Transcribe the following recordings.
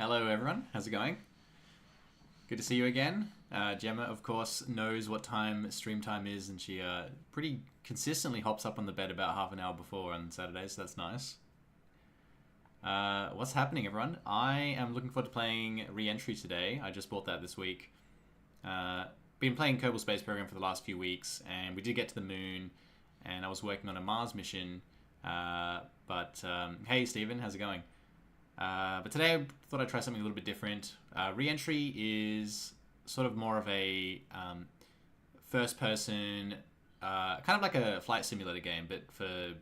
Hello everyone, how's it going? Good to see you again. Gemma, of course, knows what time stream time is, and she pretty consistently hops up on the bed about half an hour before on Saturdays, so that's nice. What's happening, everyone? I am looking forward to playing Reentry today. I just bought that this week. Been playing Kerbal Space Program for the last few weeks, and we did get to the moon, and I was working on a Mars mission. Hey Stephen, how's it going? But today I thought I'd try something a little bit different. Reentry is sort of more of a first-person, kind of like a flight simulator game, but for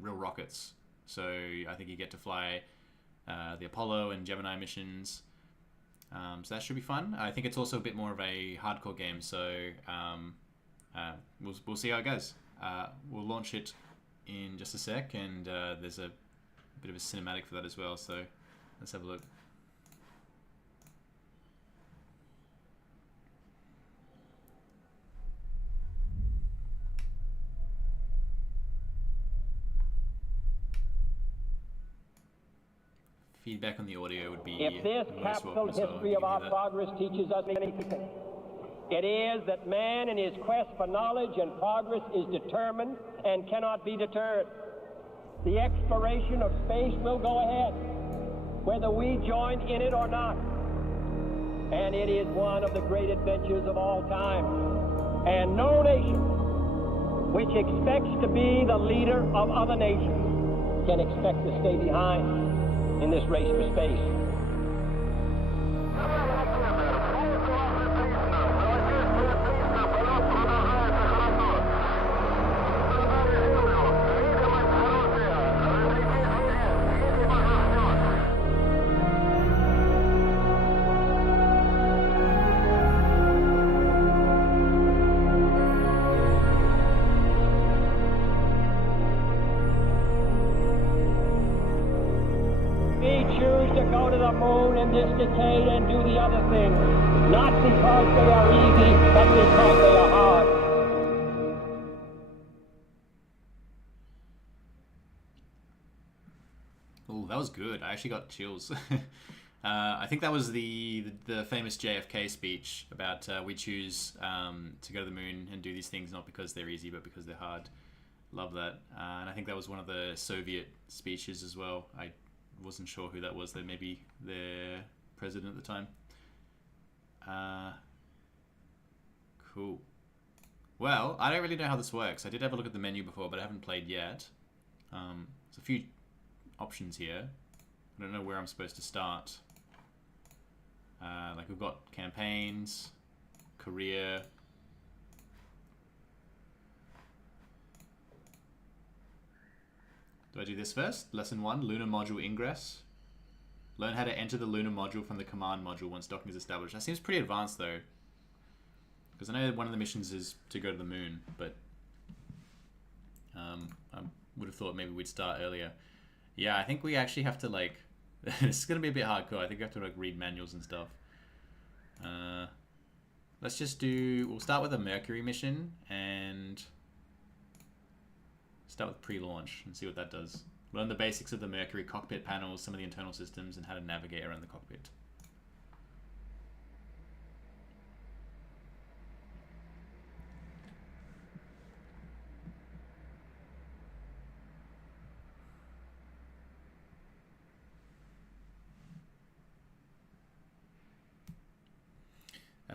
real rockets. So I think you get to fly the Apollo and Gemini missions. So that should be fun. I think it's also a bit more of a hardcore game, so we'll see how it goes. We'll launch it in just a sec, and there's a bit of a cinematic for that as well, so let's have a look. Feedback on the audio would be if this capsule history of our progress teaches us anything, it is that man in his quest for knowledge and progress is determined and cannot be deterred. The exploration of space will go ahead, whether we join in it or not. And it is one of the great adventures of all time. And no nation which expects to be the leader of other nations can expect to stay behind in this race for space. In this decade and do the other things, not because they are easy, but because they are hard. Oh, that was good. I actually got chills. I think that was the famous JFK speech about we choose to go to the moon and do these things not because they're easy, but because they're hard. Love that. And I think that was one of the Soviet speeches as well. I wasn't sure who that was. They maybe their president at the time. Cool. Well, I don't really know how this works. I did have a look at the menu before, but I haven't played yet. There's a few options here. I don't know where I'm supposed to start. Like we've got campaigns, career. Do I do this first? Lesson 1, Lunar Module Ingress. Learn how to enter the Lunar Module from the Command Module once docking is established. That seems pretty advanced though. Because I know one of the missions is to go to the moon, but I would have thought maybe we'd start earlier. Yeah, I think we actually have to like... this is going to be a bit hardcore. I think we have to like read manuals and stuff. Let's just do... We'll start with a Mercury mission and... Start with pre-launch and see what that does. Learn the basics of the Mercury cockpit panels, some of the internal systems, and how to navigate around the cockpit.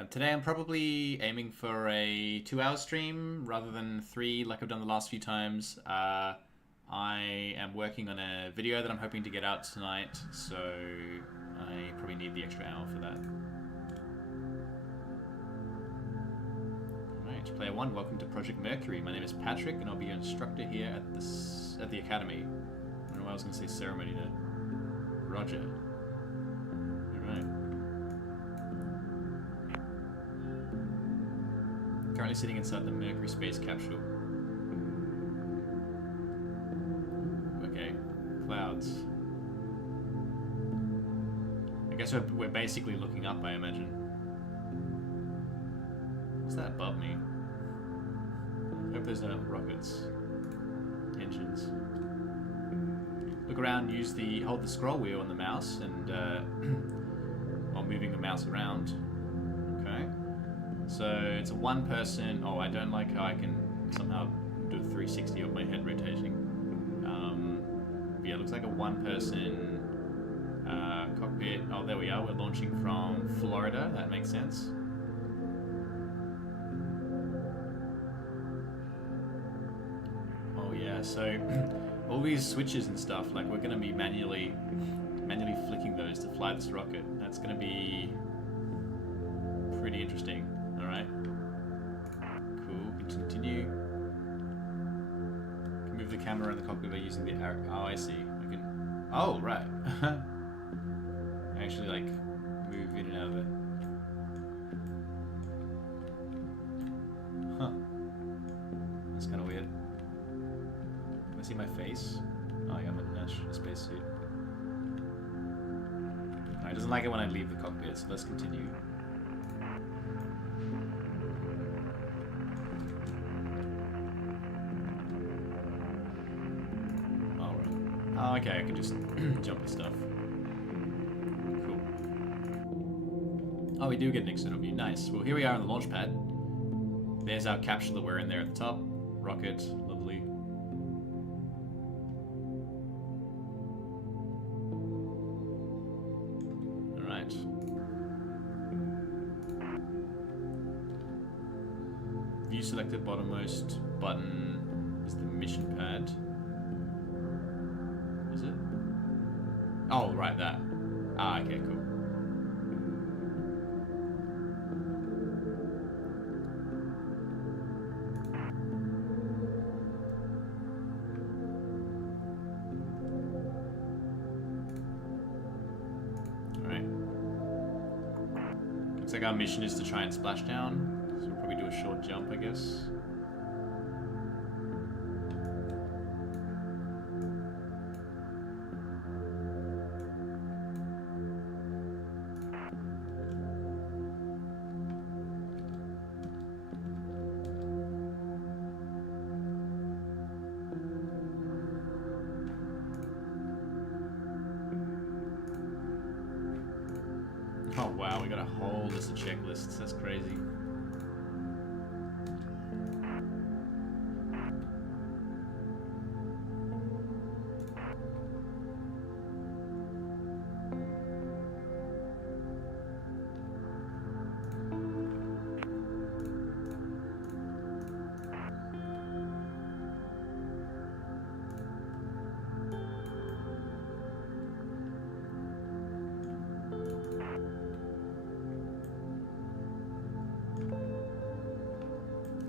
Today I'm probably aiming for a 2-hour stream rather than 3 like I've done the last few times. I am working on a video that I'm hoping to get out tonight, so I probably need the extra hour for that. Alright, player 1, welcome to Project Mercury. My name is Patrick and I'll be your instructor here at the Academy. I don't know why I was going to say ceremony there. Roger. Alright. Currently sitting inside the Mercury space capsule. Okay, clouds. I guess we're basically looking up, I imagine. What's that above me? I hope there's no rockets. Engines. Look around, hold the scroll wheel on the mouse, and moving the mouse around. Okay. So it's a one person. Oh, I don't like how I can somehow do a 360 of my head rotating. Yeah, it looks like a one person cockpit. Oh, there we are. We're launching from Florida. That makes sense. Oh yeah, so all these switches and stuff, like we're gonna be manually flicking those to fly this rocket. That's gonna be pretty interesting. All right. Cool. Continue. Can move the camera in the cockpit by using the arrow. Oh, I see. I can. Oh, right. Actually, like, move in and out of it. Huh. That's kind of weird. Can I see my face? Oh, yeah, I'm in a spacesuit. It doesn't like it when I leave the cockpit, so let's continue. Oh, right. Oh, okay, I can just jump the stuff. Cool. Oh, we do get an external view. Nice. Well, here we are on the launch pad. There's our capsule that we're in there at the top. Rocket. Lovely. Alright. View selected, bottommost button is the mission pad. Is it? Oh, right, that. Ah, okay, cool. Looks like our mission is to try and splash down, so we'll probably do a short jump, I guess. Oh wow, we got a whole list of checklists. That's crazy.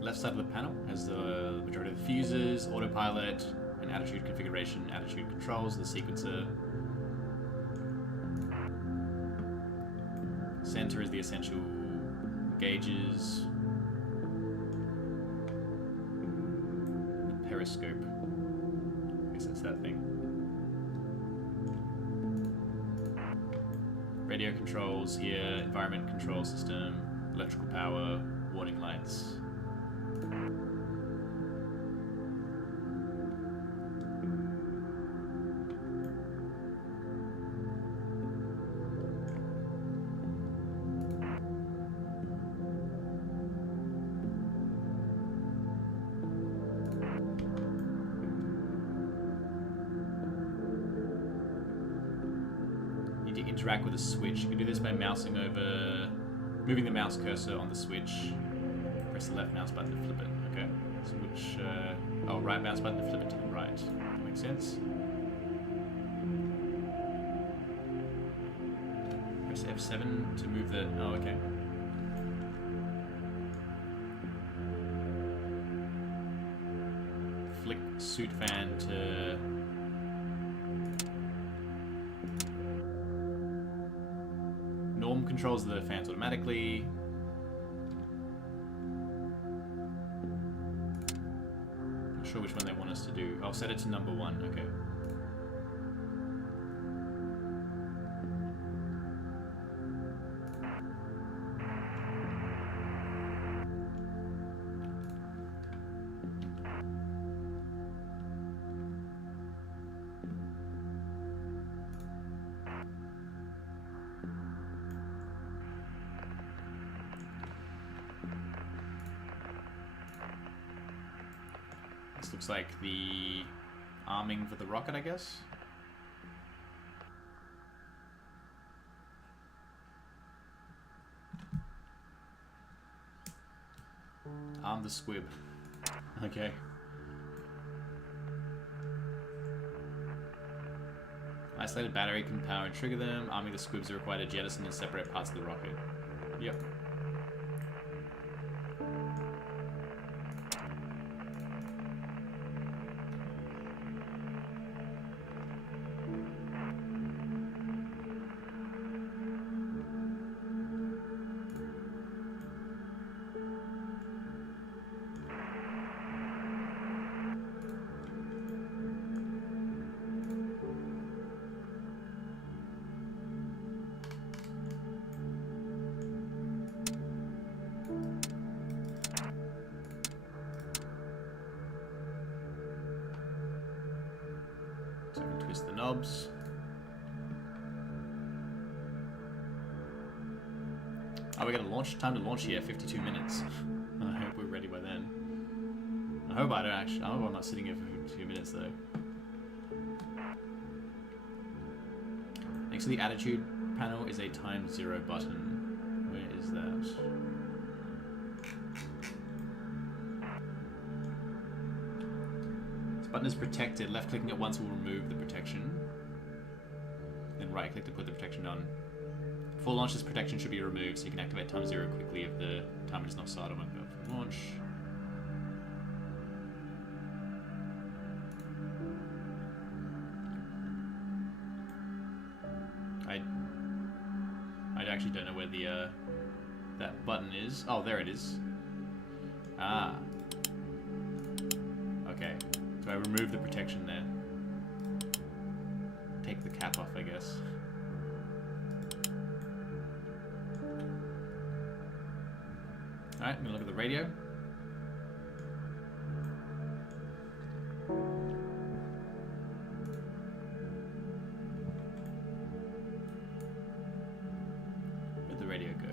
Left side of the panel has the majority of the fuses, autopilot, and attitude configuration, attitude controls, the sequencer. Center is the essential gauges. The periscope. I guess that's that thing. Radio controls here, environment control system, electrical power, warning lights. Interact with a switch. You can do this by mousing over, moving the mouse cursor on the switch. Press the left mouse button to flip it. Okay. Switch. Oh, right mouse button to flip it to the right. That makes sense. Press F7 to move the. Oh, okay. Flick suit fan to. Norm controls the fans automatically. Not sure which one they want us to do. I'll set it to number 1. Okay. This looks like the arming for the rocket, I guess. Arm the squib. Okay. Isolated battery can power and trigger them. Arming the squibs are required to jettison and separate parts of the rocket. Yep. The knobs. Oh, we got a launch time to launch here. 52 minutes. I hope we're ready by then. I hope I don't actually. I hope I'm not sitting here for 52 minutes though. Next to the attitude panel is a time 0 button. Where is that? Button is protected. Left clicking it once will remove the protection. Then right click to put the protection on. Before launch, this protection should be removed, so you can activate time 0 quickly if the timer is not started when you launch. I actually don't know where the that button is. Oh, there it is. Ah. Okay. So I remove the protection there. Take the cap off, I guess. Alright, I'm gonna look at the radio. Where'd the radio go?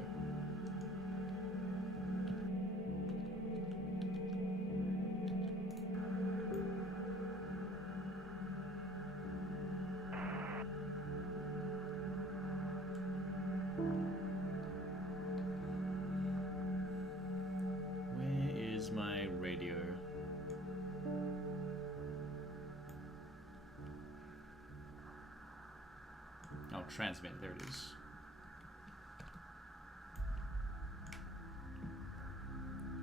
My radio. Oh, transmit. There it is.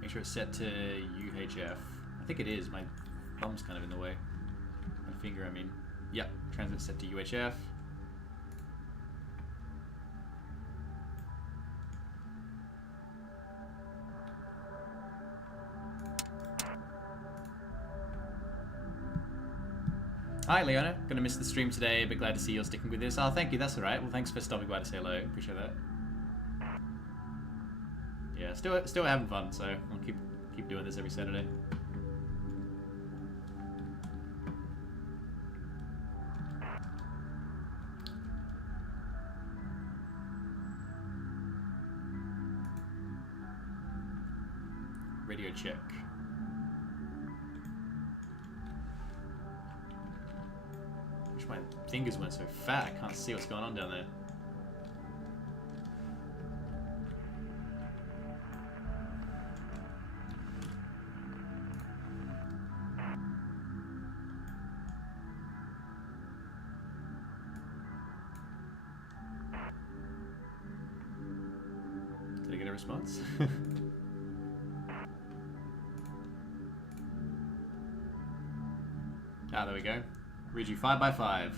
Make sure it's set to UHF. I think it is. My thumb's kind of in the way. My finger, I mean. Yep. Transmit set to UHF. Hi, Leona. Gonna miss the stream today, but glad to see you're sticking with this. Oh, thank you. That's all right. Well, thanks for stopping by to say hello. Appreciate that. Yeah, still having fun, so I'll keep doing this every Saturday. Radio check. My fingers went so fat, I can't see what's going on down there. Did I get a response? Ah, there we go. Read you 5x5.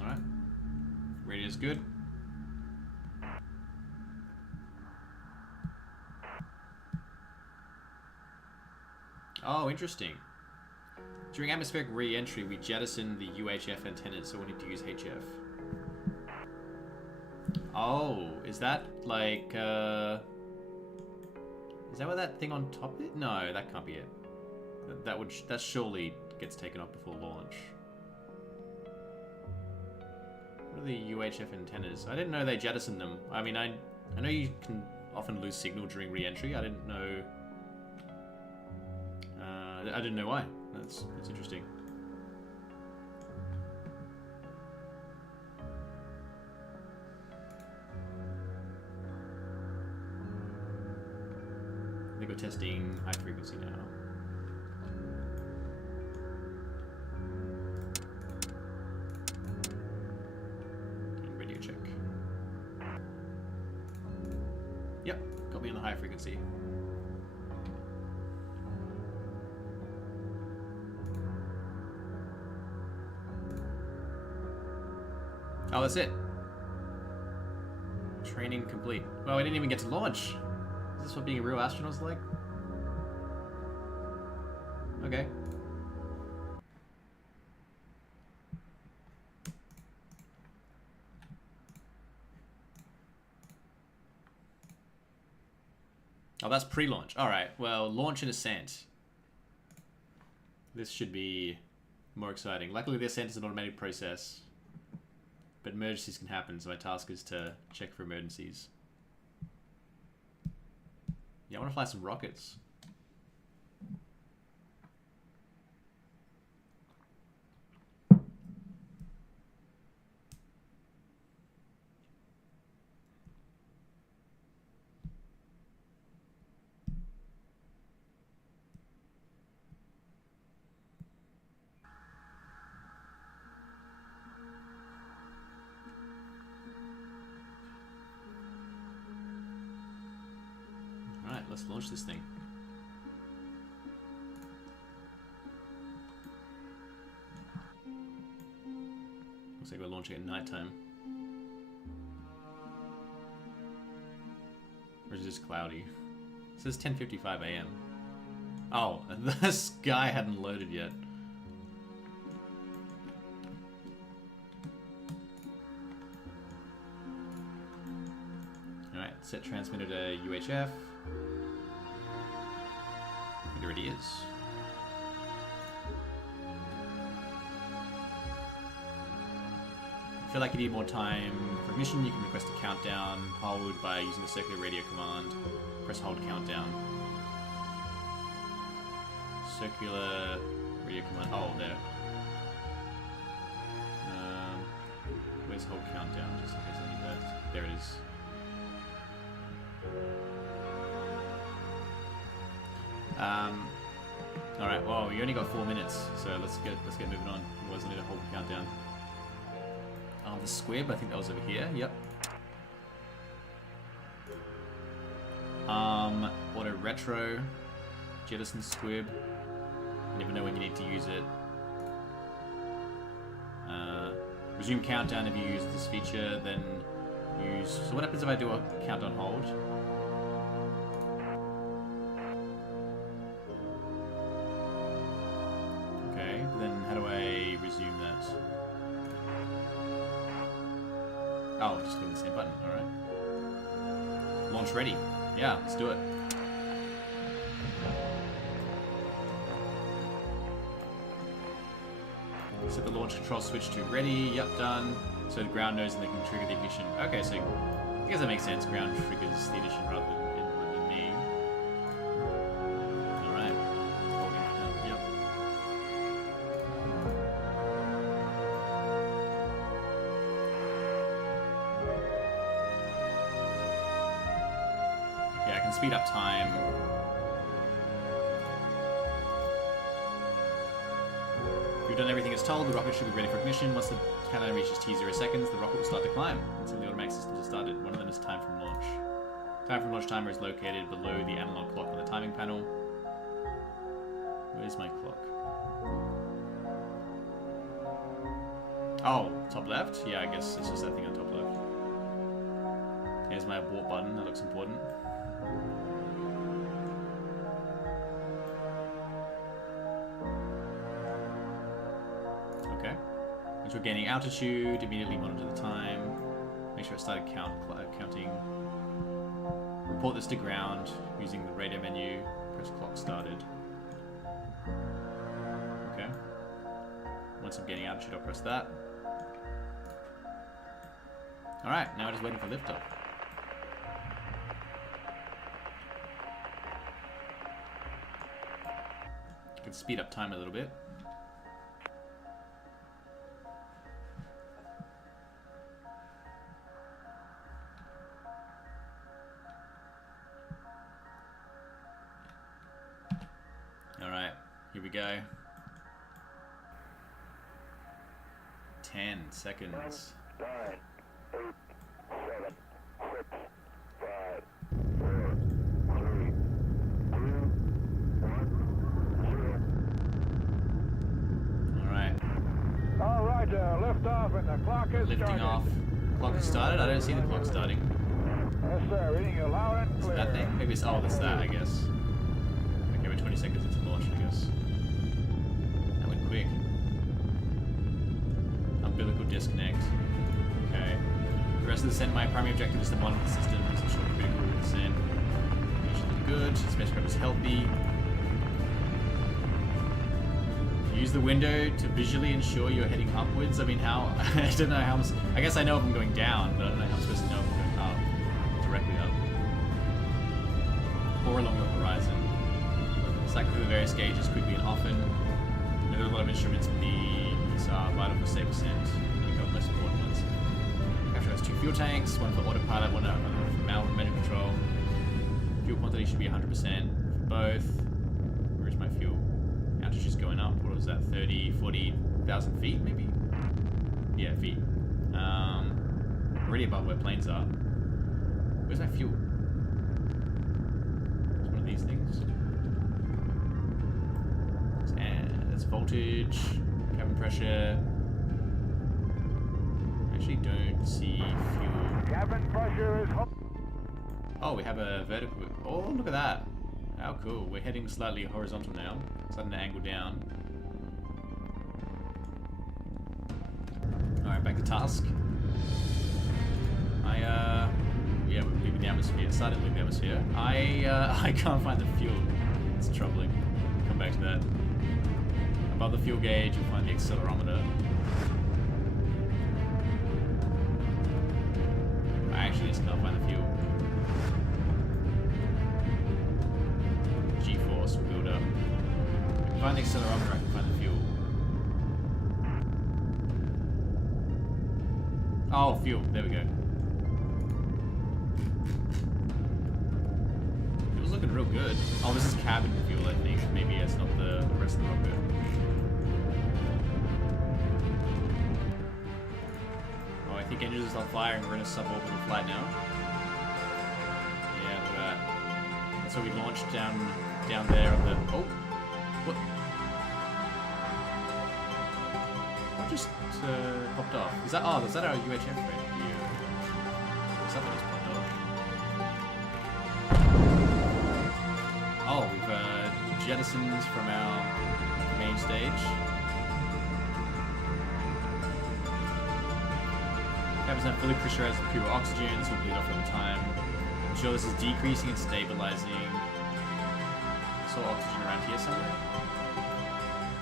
All right. Radio's good. Oh, interesting. During atmospheric re-entry, we jettison the UHF antennas, so we need to use HF. Oh, is that like, is that what that thing on top is? No, that can't be it. That surely gets taken off before launch. What are the UHF antennas? I didn't know they jettisoned them. I mean, I know you can often lose signal during re-entry. I didn't know. I didn't know why. That's interesting. I think we're testing high frequency now. And radio check. Yep, got me on the high frequency. Oh, that's it. Training complete. Well, we didn't even get to launch. Is this what being a real astronaut's like? Okay. Oh, that's pre-launch. Alright, well, launch and ascent. This should be more exciting. Luckily, the ascent is an automated process. But emergencies can happen, so my task is to check for emergencies. Yeah, I want to fly some rockets. Alright, let's launch this thing. Looks like we're launching at nighttime. Or is it just cloudy? It says 10:55 AM. Oh, the sky hadn't loaded yet. Alright, set transmitter to UHF. It already is. If you feel like you need more time for ignition, you can request a countdown. Hold by using the circular radio command. Press hold countdown. Circular radio command. Oh, there. Where's hold countdown? Just in case I need that. There it is. All right. Well, we only got 4 minutes, so let's get moving on. Otherwise, I need to hold the countdown. The squib. I think that was over here. Yep. Auto retro. Jettison squib. You never know when you need to use it. Resume countdown if you use this feature. Then use. So what happens if I do a countdown hold? Then how do I resume that? Oh, just click the same button, alright. Launch ready. Yeah, let's do it. Set the launch control switch to ready. Yep, done. So the ground knows and they can trigger the ignition. Okay, so I guess that makes sense. Ground triggers the ignition rather than me. Alright. Yep. Yeah, I can speed up time. If you've done everything as told, the rocket should be ready for ignition. Once the countdown reaches T0 seconds, the rocket will start to climb until the automatic systems are started. One of them is time from launch. Time from launch timer is located below the analog clock on the timing panel. Where's my clock? Oh, top left? Yeah, I guess it's just that thing on top left. Here's my abort button, that looks important. Okay. Once we're gaining altitude, immediately monitor the time. Make sure it started counting. Report this to ground using the radio menu. Press clock started. once I'm getting altitude, I'll press that. Alright, now we're just waiting for liftoff. Can speed up time a little bit. Alright, here we go. 10 seconds. 9, 8, 7, 6, 5, 4, 3, 2, 1, 0. Alright. Alright, lift off and the clock is Lifting started. off. Clock has started? I don't see the clock starting. Yes, sir. Reading you loud and Is clear. it that thing? Maybe it's, oh, that's that, I guess. Okay, we're 20 seconds into launch, I guess. That went quick. Umbilical disconnect. Okay. The rest of the descent, my primary objective is to monitor the system, just ensure critical descent. Conditions look good, the spacecraft is healthy. Use the window to visually ensure you're heading upwards. I mean, how? I don't know how I guess I know if I'm going down, but I don't know how I'm supposed to know if I'm going up. Directly up. Or along the horizon. Cycle through the various gauges quickly and often. There are a lot of instruments. These are vital for safe ascent. And a couple less important ones. Capture has 2 fuel tanks, one for autopilot, one for manual control. Fuel quantity should be 100% for both. Where is my fuel? Altitude's going up. What was that? 30, 40,000 feet, maybe? Yeah, feet. Already above where planes are. Where's my fuel? It's one of these things. That's voltage, cabin pressure. I actually don't see fuel. Cabin pressure is Oh, we have a vertical. Oh, look at that. How cool. We're heading slightly horizontal now. Starting to angle down. Alright, back to task. Yeah, we're leaving the atmosphere. Started leaving the atmosphere. I can't find the fuel. It's troubling. Come back to that. Above the fuel gauge, you'll find the accelerometer. I actually just can't find the fuel. G-force will build up. If I can find the accelerometer, I can find the fuel. Oh, fuel. There we go. Fuel's looking real good. Oh, this is cabin fuel, I think. Maybe it's not the rest of the rocket. Oh, I think engines are firing. We're in a suborbital flight now. Yeah, look at that. That's where we launched down there on the... Oh! What? What just popped off? Is that... Oh, is that our UHF radio? Something just popped off. Oh, we've jettisoned from our main stage. Cabin's not fully pressurized with pure oxygen. This will bleed off over time. I'm sure this is decreasing and stabilizing. I saw oxygen around here somewhere.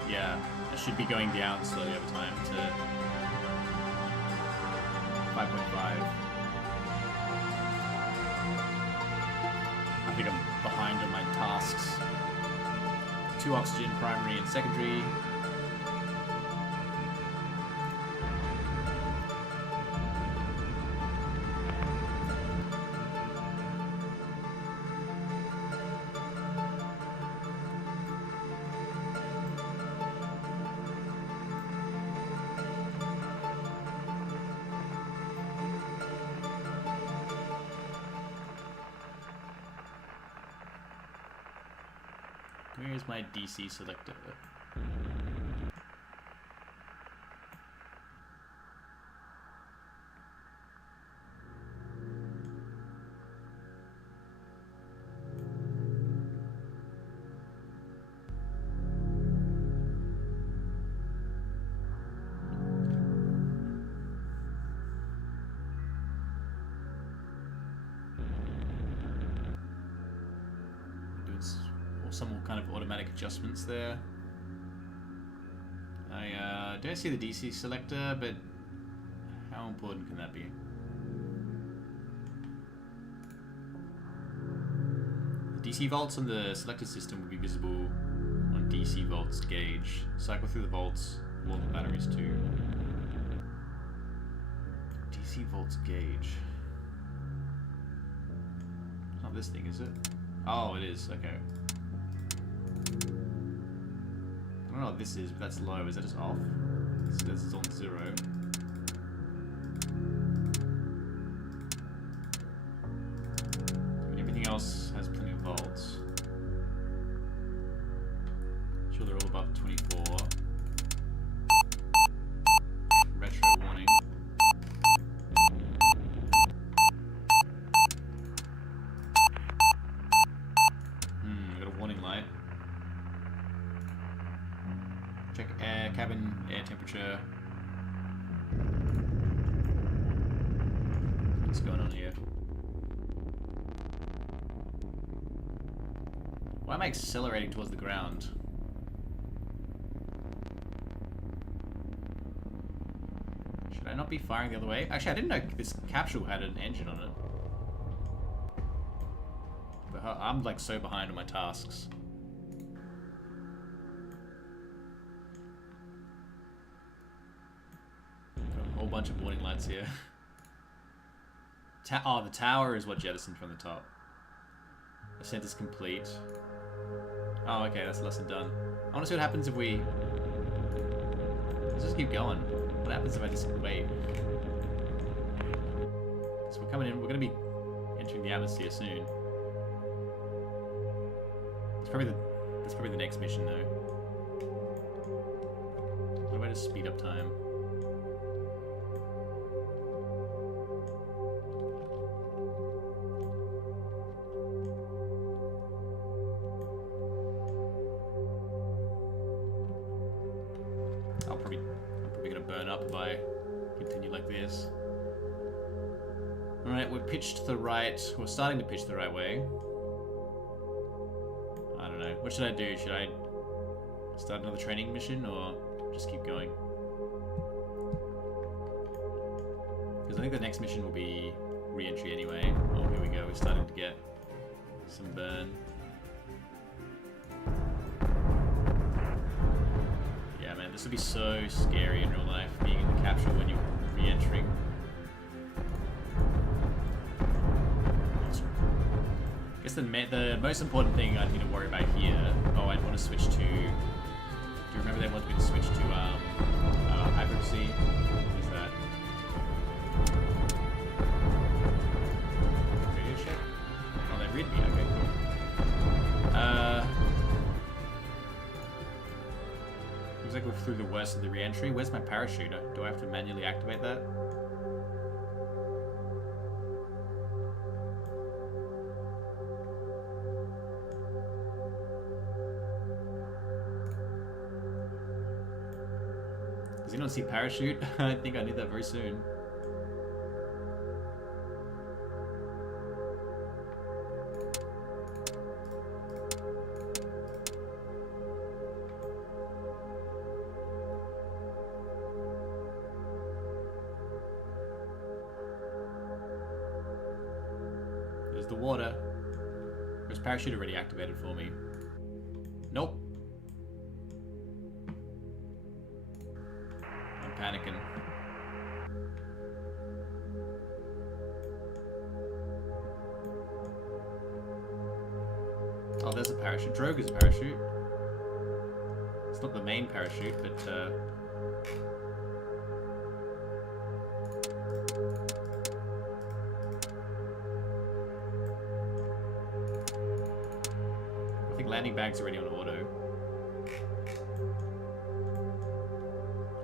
Yeah, it should be going down slowly over time to 5.5. I think I'm behind on my tasks. 2 oxygen, primary and secondary. Where's my DC selector? Some kind of automatic adjustments there. I don't see the DC selector, but how important can that be? The DC volts on the selected system will be visible on DC volts gauge. Cycle through the volts, all the batteries too. DC volts gauge. It's not this thing, is it? Oh, it is. Okay. I don't know what this is, but that's low. Is that just off? This is on 0. Everything else has plenty of volts. Sure, they're all above 24. Retro warning. I got a warning light. Check cabin air temperature. What's going on here? Why am I accelerating towards the ground? Should I not be firing the other way? Actually, I didn't know this capsule had an engine on it. But I'm like so behind on my tasks. Got a whole bunch of warning lights here. Oh, the tower is what jettisoned from the top. Ascent is complete. Oh, okay, that's lesson done. I want to see what happens if we... Let's just keep going. What happens if I just wait? So we're coming in, we're going to be entering the atmosphere soon. That's probably the next mission though. What about to speed up time? I'm probably gonna burn up if I continue like this. Alright, we're pitched to the right. We're starting to pitch the right way. I don't know. What should I do? Should I start another training mission or just keep going? Because I think the next mission will be Reentry anyway. Oh, here we go. We're starting to get some burn. Yeah, man, this would be so scary in real life, being in the capsule when you're re-entering. I guess the most important thing I need to worry about here... Oh, I want to switch to... Do you remember they wanted me to switch to hypertrophy? What is that? Radio check? Oh, they read me. Okay, cool. Looks like we're through the worst of the re-entry. Where's my parachute? Do I have to manually activate that? Does anyone see parachute? I think I need that very soon. There's the water. Was parachute already activated for me? Nope. Panicking. Oh, there's a parachute. Drogue is a parachute. It's not the main parachute, but I think landing bag's already on auto.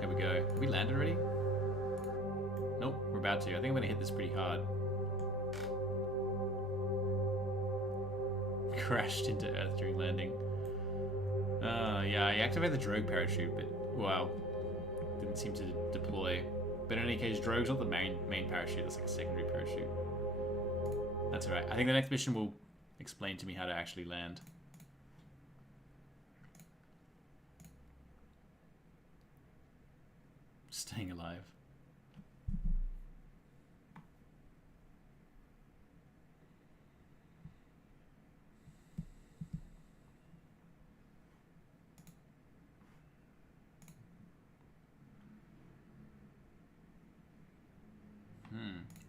There we go. Have we landed already? Nope, we're about to. I think I'm gonna hit this pretty hard. Crashed into Earth during landing. Yeah, I activated the drogue parachute, but wow, didn't seem to deploy. But in any case, drogue's not the main parachute. That's like a secondary parachute. That's alright. I think the next mission will explain to me how to actually land. Staying alive.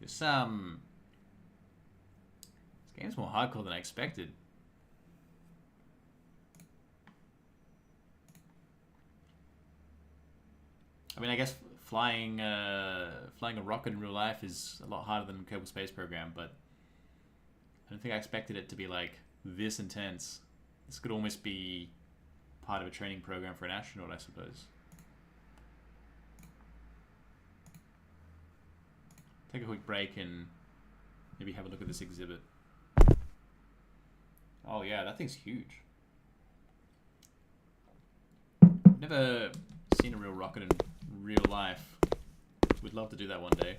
This game's more hardcore than I expected. I mean, I guess flying a rocket in real life is a lot harder than Kerbal Space Program, but I don't think I expected it to be like this intense. This could almost be part of a training program for an astronaut, I suppose. Take a quick break and maybe have a look at this exhibit. Oh yeah, that thing's huge. Never seen a real rocket in real life. Would love to do that one day.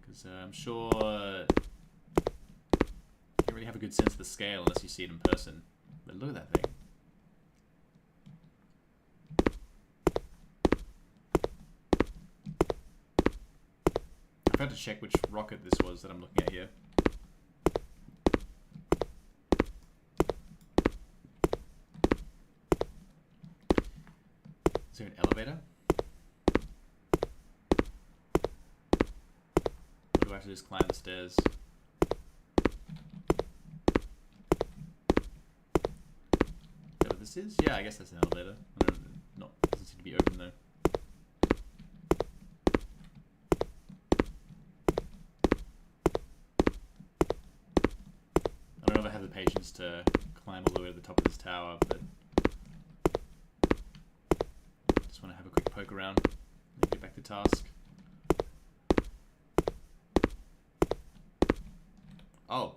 Because I'm sure you don't really have a good sense of the scale unless you see it in person. But look at that thing. I forgot to check which rocket this was that I'm looking at here. Is there an elevator? Or do I have to just climb the stairs? Is that what this is? Yeah, I guess that's an elevator. I don't know. Doesn't seem to be open though. I don't know if I have the patience to climb all the way to the top of this tower, but just want to have a quick poke around and get back to task. Oh.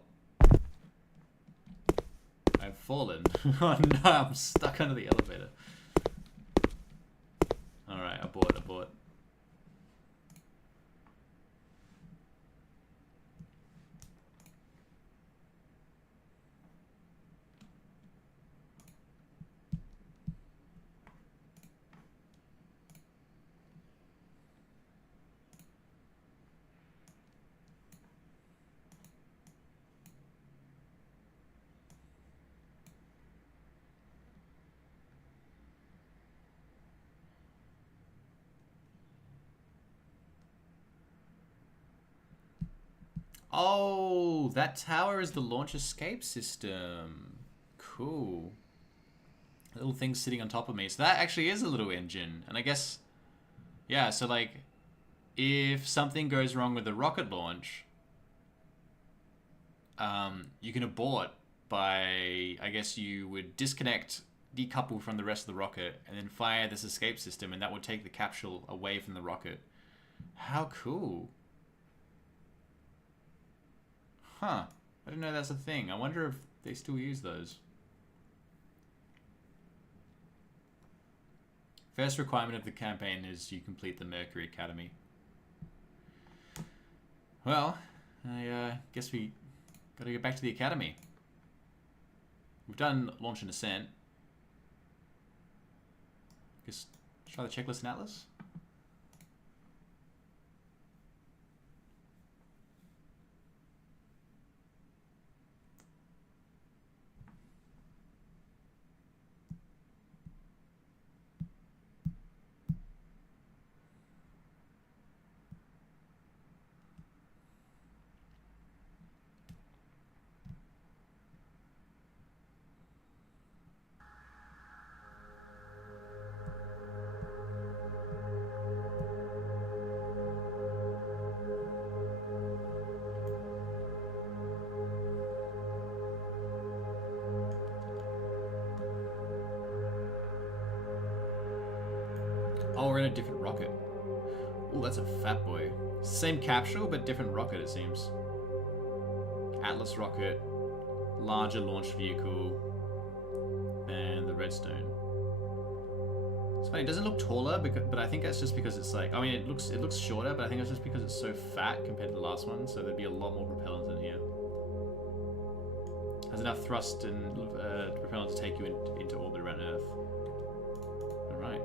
I've fallen. Oh no, I'm stuck under the elevator. Alright, abort, abort. Oh, that tower is the launch escape system. Cool. Little thing sitting on top of me. So that actually is a little engine. And I guess, yeah, so like, if something goes wrong with the rocket launch, you can abort by, I guess you would disconnect, decouple from the rest of the rocket, and then fire this escape system, and that would take the capsule away from the rocket. How cool. Huh. I didn't know that's a thing. I wonder if they still use those. First requirement of the campaign is you complete the Mercury Academy. Well, I guess we gotta get back to the Academy. We've done Launch and Ascent. Guess try the checklist and atlas. Oh, we're in a different rocket. Oh, that's a fat boy. Same capsule, but different rocket, it seems. Atlas rocket, larger launch vehicle, and the Redstone. It's funny, it doesn't look taller, but I think that's just because it's like, I mean, it looks shorter, but I think it's just because it's so fat compared to the last one, so there'd be a lot more propellant in here. Has enough thrust and propellant to take you into orbit around Earth. Alright.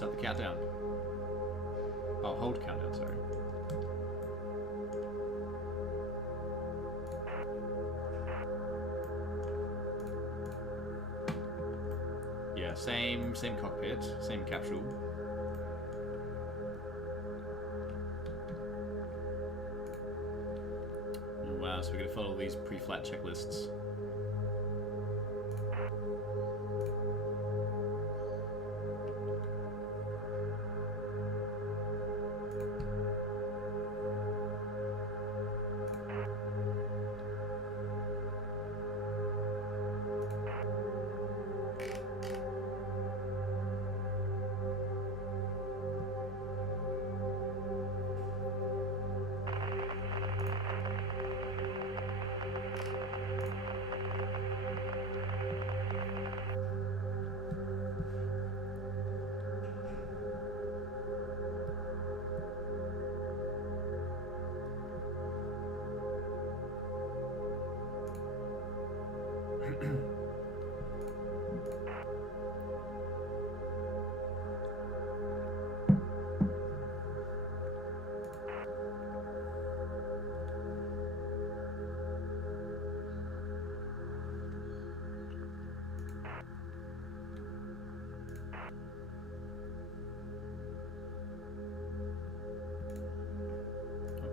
start the countdown. Oh, hold countdown, sorry. Yeah, same cockpit, same capsule. Wow, so we're gonna follow these pre-flight checklists.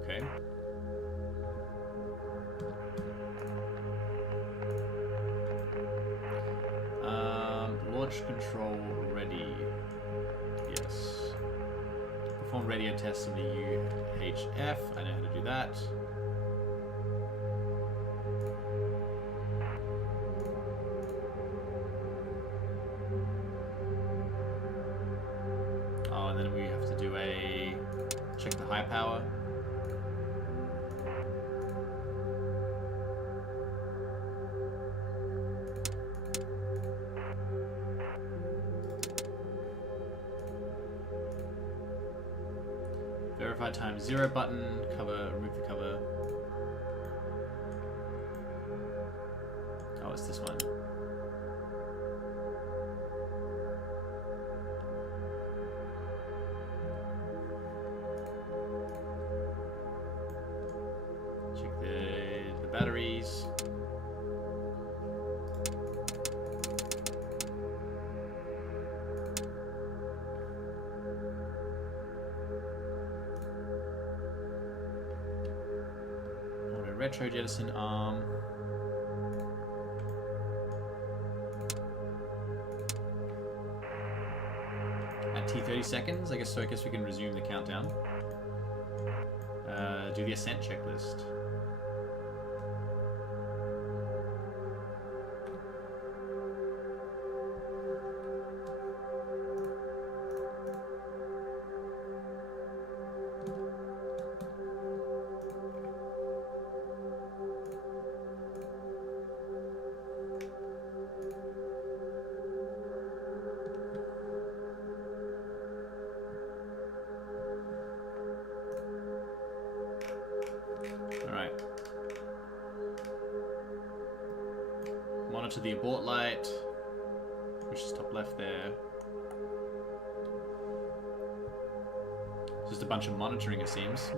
Okay. Launch control ready. Yes. Perform radio tests in the UHF. I know how to do that. Oh, and then we have to do a check the high power. Verify times 0 button, cover, remove the cover. Oh, it's this one. Check the batteries. Retro jettison arm. At T30 seconds, I guess we can resume the countdown. Do the ascent checklist. Alright. Monitor the abort light, which is top left there. Just a bunch of monitoring, it seems.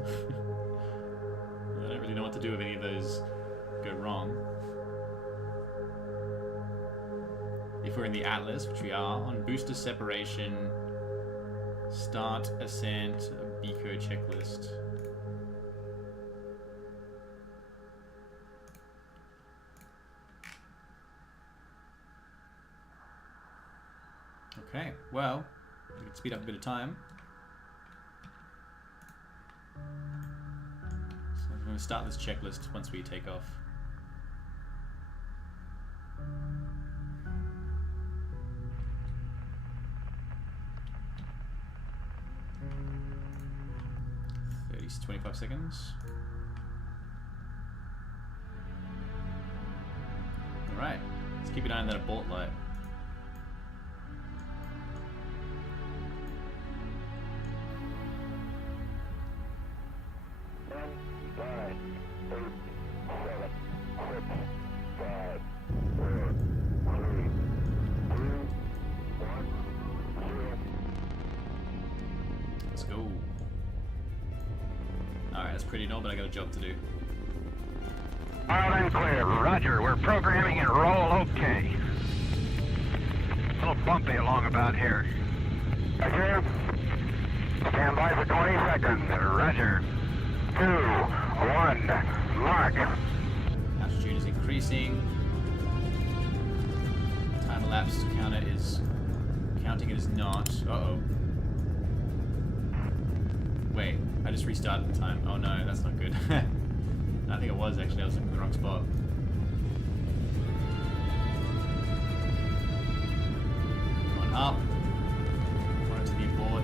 I don't really know what to do if any of those go wrong. If we're in the Atlas, which we are, on booster separation, start, ascent, BCO checklist. Okay, well, we can speed up a bit of time. So I'm going to start this checklist once we take off. To 25 seconds. Alright, let's keep an eye on that abort light. That's pretty normal, but I got a job to do. Loud and clear. Roger. We're programming and roll okay. A little bumpy along about here. Roger. Stand by for 20 seconds. Roger. 2, 1, mark. Altitude is increasing. Time elapsed counter is counting. It is not. Uh-oh. Wait, I just restarted the time. Oh no, that's not good. I think it was actually. I was looking in the wrong spot. Going up. Want it to be aboard.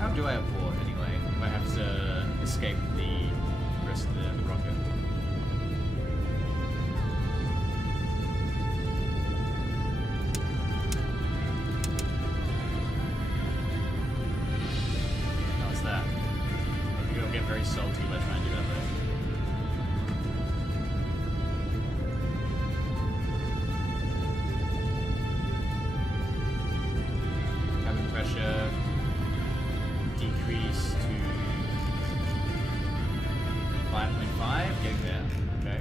How do I abort anyway? I have to escape the rest of the rocket. How's that? I think I'll get very salty by trying to do that though. Cabin pressure decrease to 5.5, getting there, okay.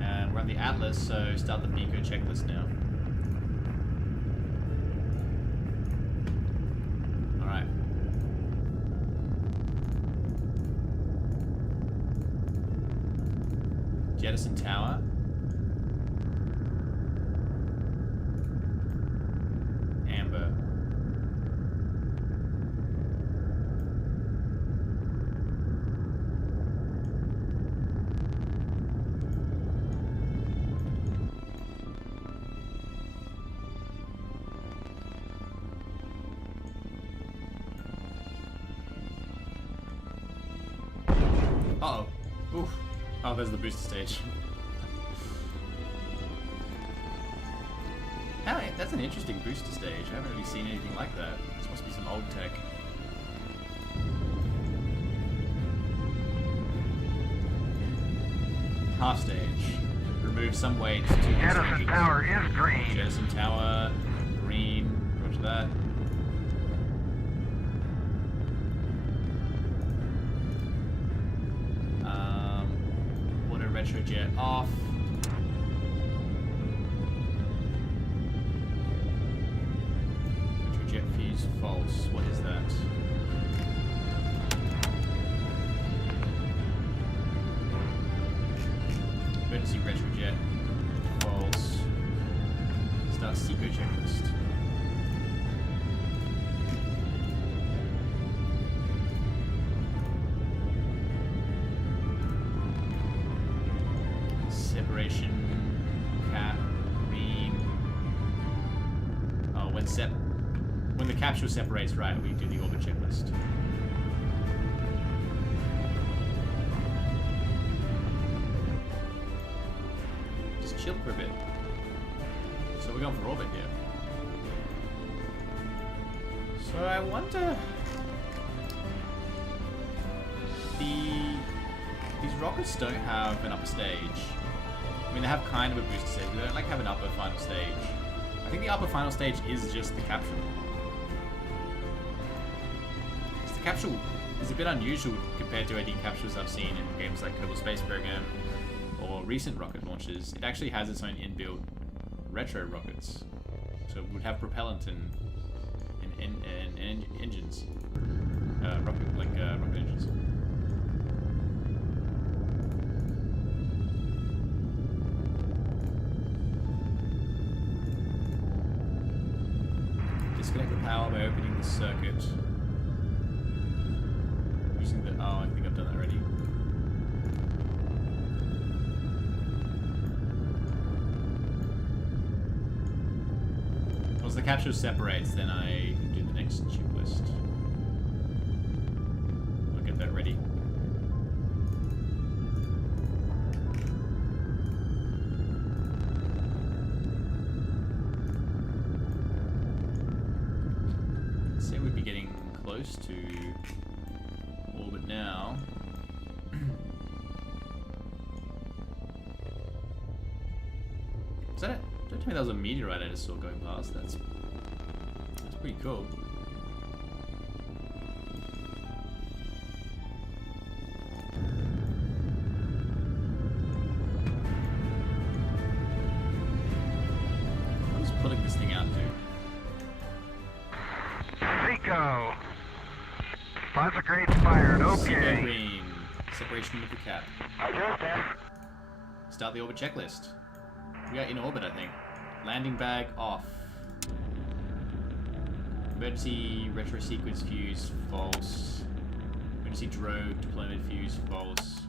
And we're on the Atlas, so start the Pico checklist now. Alright. Jettison Tower. Amber. Uh-oh. Oof. Oh, there's the booster stage. Hey, that's an interesting booster stage. I haven't really seen anything like that. This must be some old tech. Half stage. Remove some weight to Jettison Tower is green. Jettison Tower, green. Roger that. Retrojet off. Retrojet fuse false. What is that? Emergency retrojet false. Start Seco checklist. Separation, cap, ream. Oh, when the capsule separates, right, we do the orbit checklist. Just chill for a bit. So we're going for orbit here. So I wonder, these rockets don't have an upper stage. I mean, they have kind of a booster stage, but they don't like have an upper final stage. I think the upper final stage is just the capsule. The capsule is a bit unusual compared to any capsules I've seen in games like Kerbal Space Program or recent rocket launches. It actually has its own inbuilt retro rockets, so it would have propellant and engines, rocket engines. Disconnect the power by opening the circuit. Using the... oh, I think I've done that already. Once the capsule separates, then I can do the next checklist. I'll get that ready. Say we'd be getting close to orbit now. Is that it? Don't tell me that was a meteorite I just saw going past. That's pretty cool. What is pulling this thing out to? Rico! Plasma crates fired, okay. Green. Separation with the cap. Start the orbit checklist. We are in orbit, I think. Landing bag off. Emergency retro sequence fuse false. Emergency drogue deployment fuse false.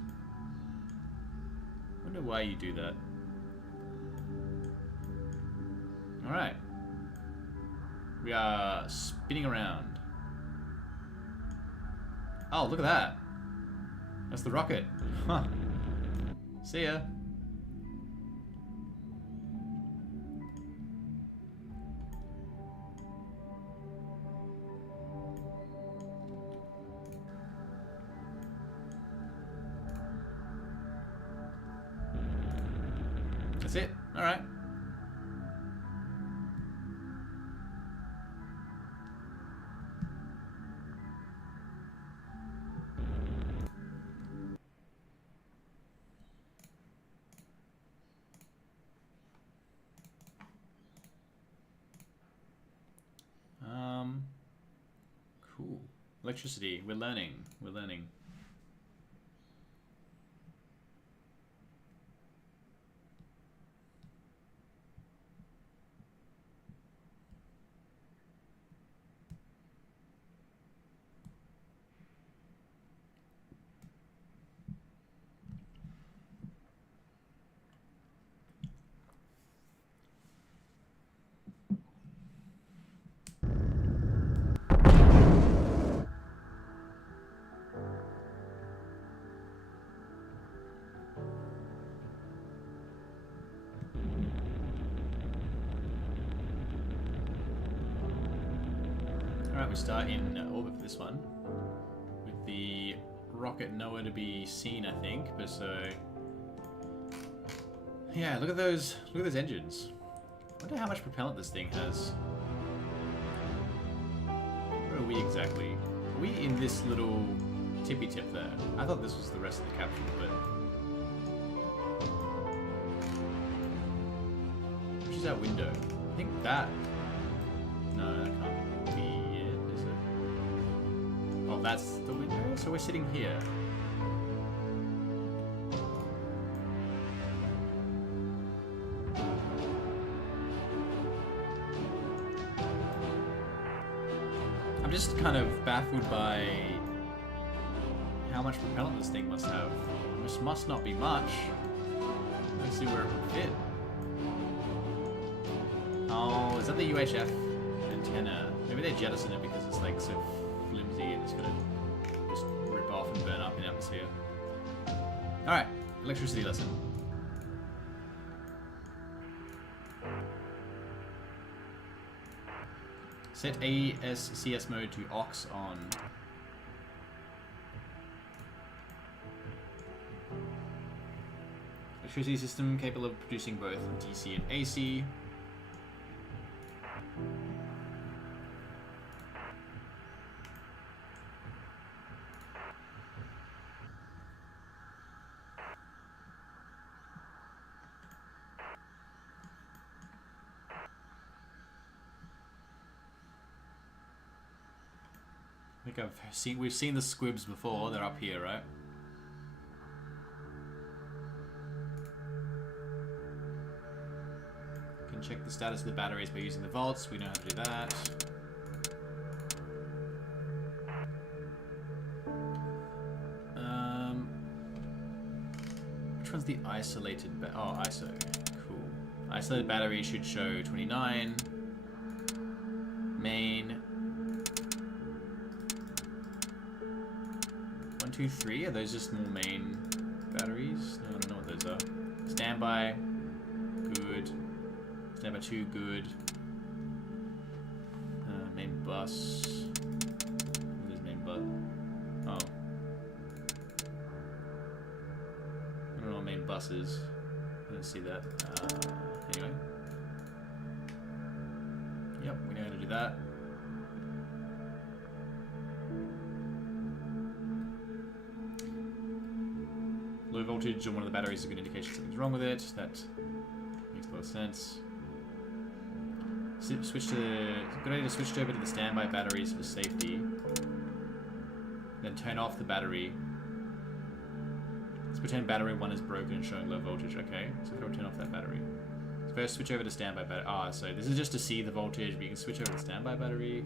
Wonder why you do that. Alright. We are spinning around. Oh, look at that. That's the rocket. Huh. See ya. That's it. All right. Cool. Electricity. We're learning. We're learning. Alright, we start in orbit for this one. With the rocket nowhere to be seen, I think, but so... Yeah, look at those engines. I wonder how much propellant this thing has. Where are we exactly? Are we in this little tippy tip there? I thought this was the rest of the capsule, but... Which is our window? I think that... No, that can't be it, is it? Oh, that's the window? So we're sitting here. I'm just kind of baffled by how much propellant this thing must have. This must not be much. Let's see where it would fit. Oh, is that the UHF antenna? Maybe they jettison it because it's like so flimsy and it's gonna just rip off and burn up in atmosphere. Alright, electricity lesson. Set ASCS mode to aux on. Electricity system capable of producing both DC and AC. I think we've seen the squibs before. They're up here, right? Can check the status of the batteries by using the volts. We know how to do that. Which one's the isolated? Oh, ISO. Cool. Isolated battery should show 29. Main. 1, 2, 3. Are those just more main batteries? No, I don't know what those are. Standby. Good. Standby 2. Good. Main bus. What is main bus? Oh. I don't know what main bus is. I didn't see that. Anyway. that. Low voltage on one of the batteries is a good indication something's wrong with it. That makes a lot of sense. Switch to... Good idea to switch over to the standby batteries for safety. Then turn off the battery. Let's pretend battery 1 is broken and showing low voltage. Okay, so we'll turn off that battery. So first switch over to standby battery. Ah, so this is just to see the voltage, but you can switch over to standby battery.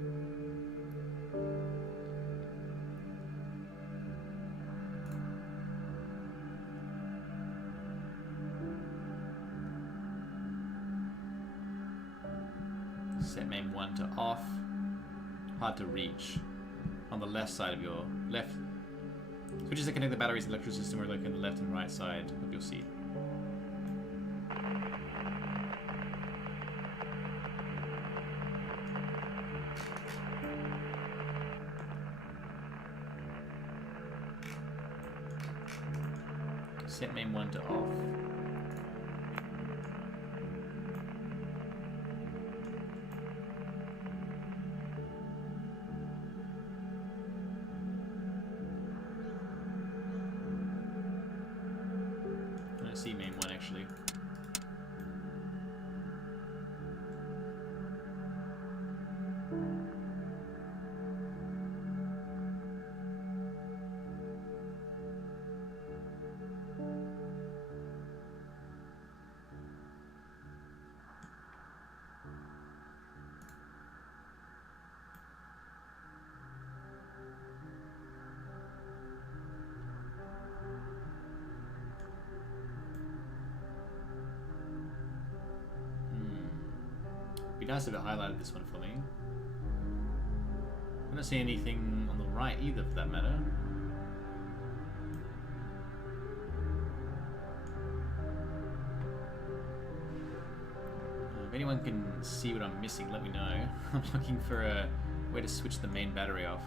Set main 1 to off. Hard to reach. On the left side of your left. Switches that connect the batteries to the electrical system are located on the left and right side of your seat. Set main 1 to off. See main 1 actually. Be nice if it highlighted this one for me. I don't see anything on the right either, for that matter. If anyone can see what I'm missing, let me know. I'm looking for a way to switch the main battery off.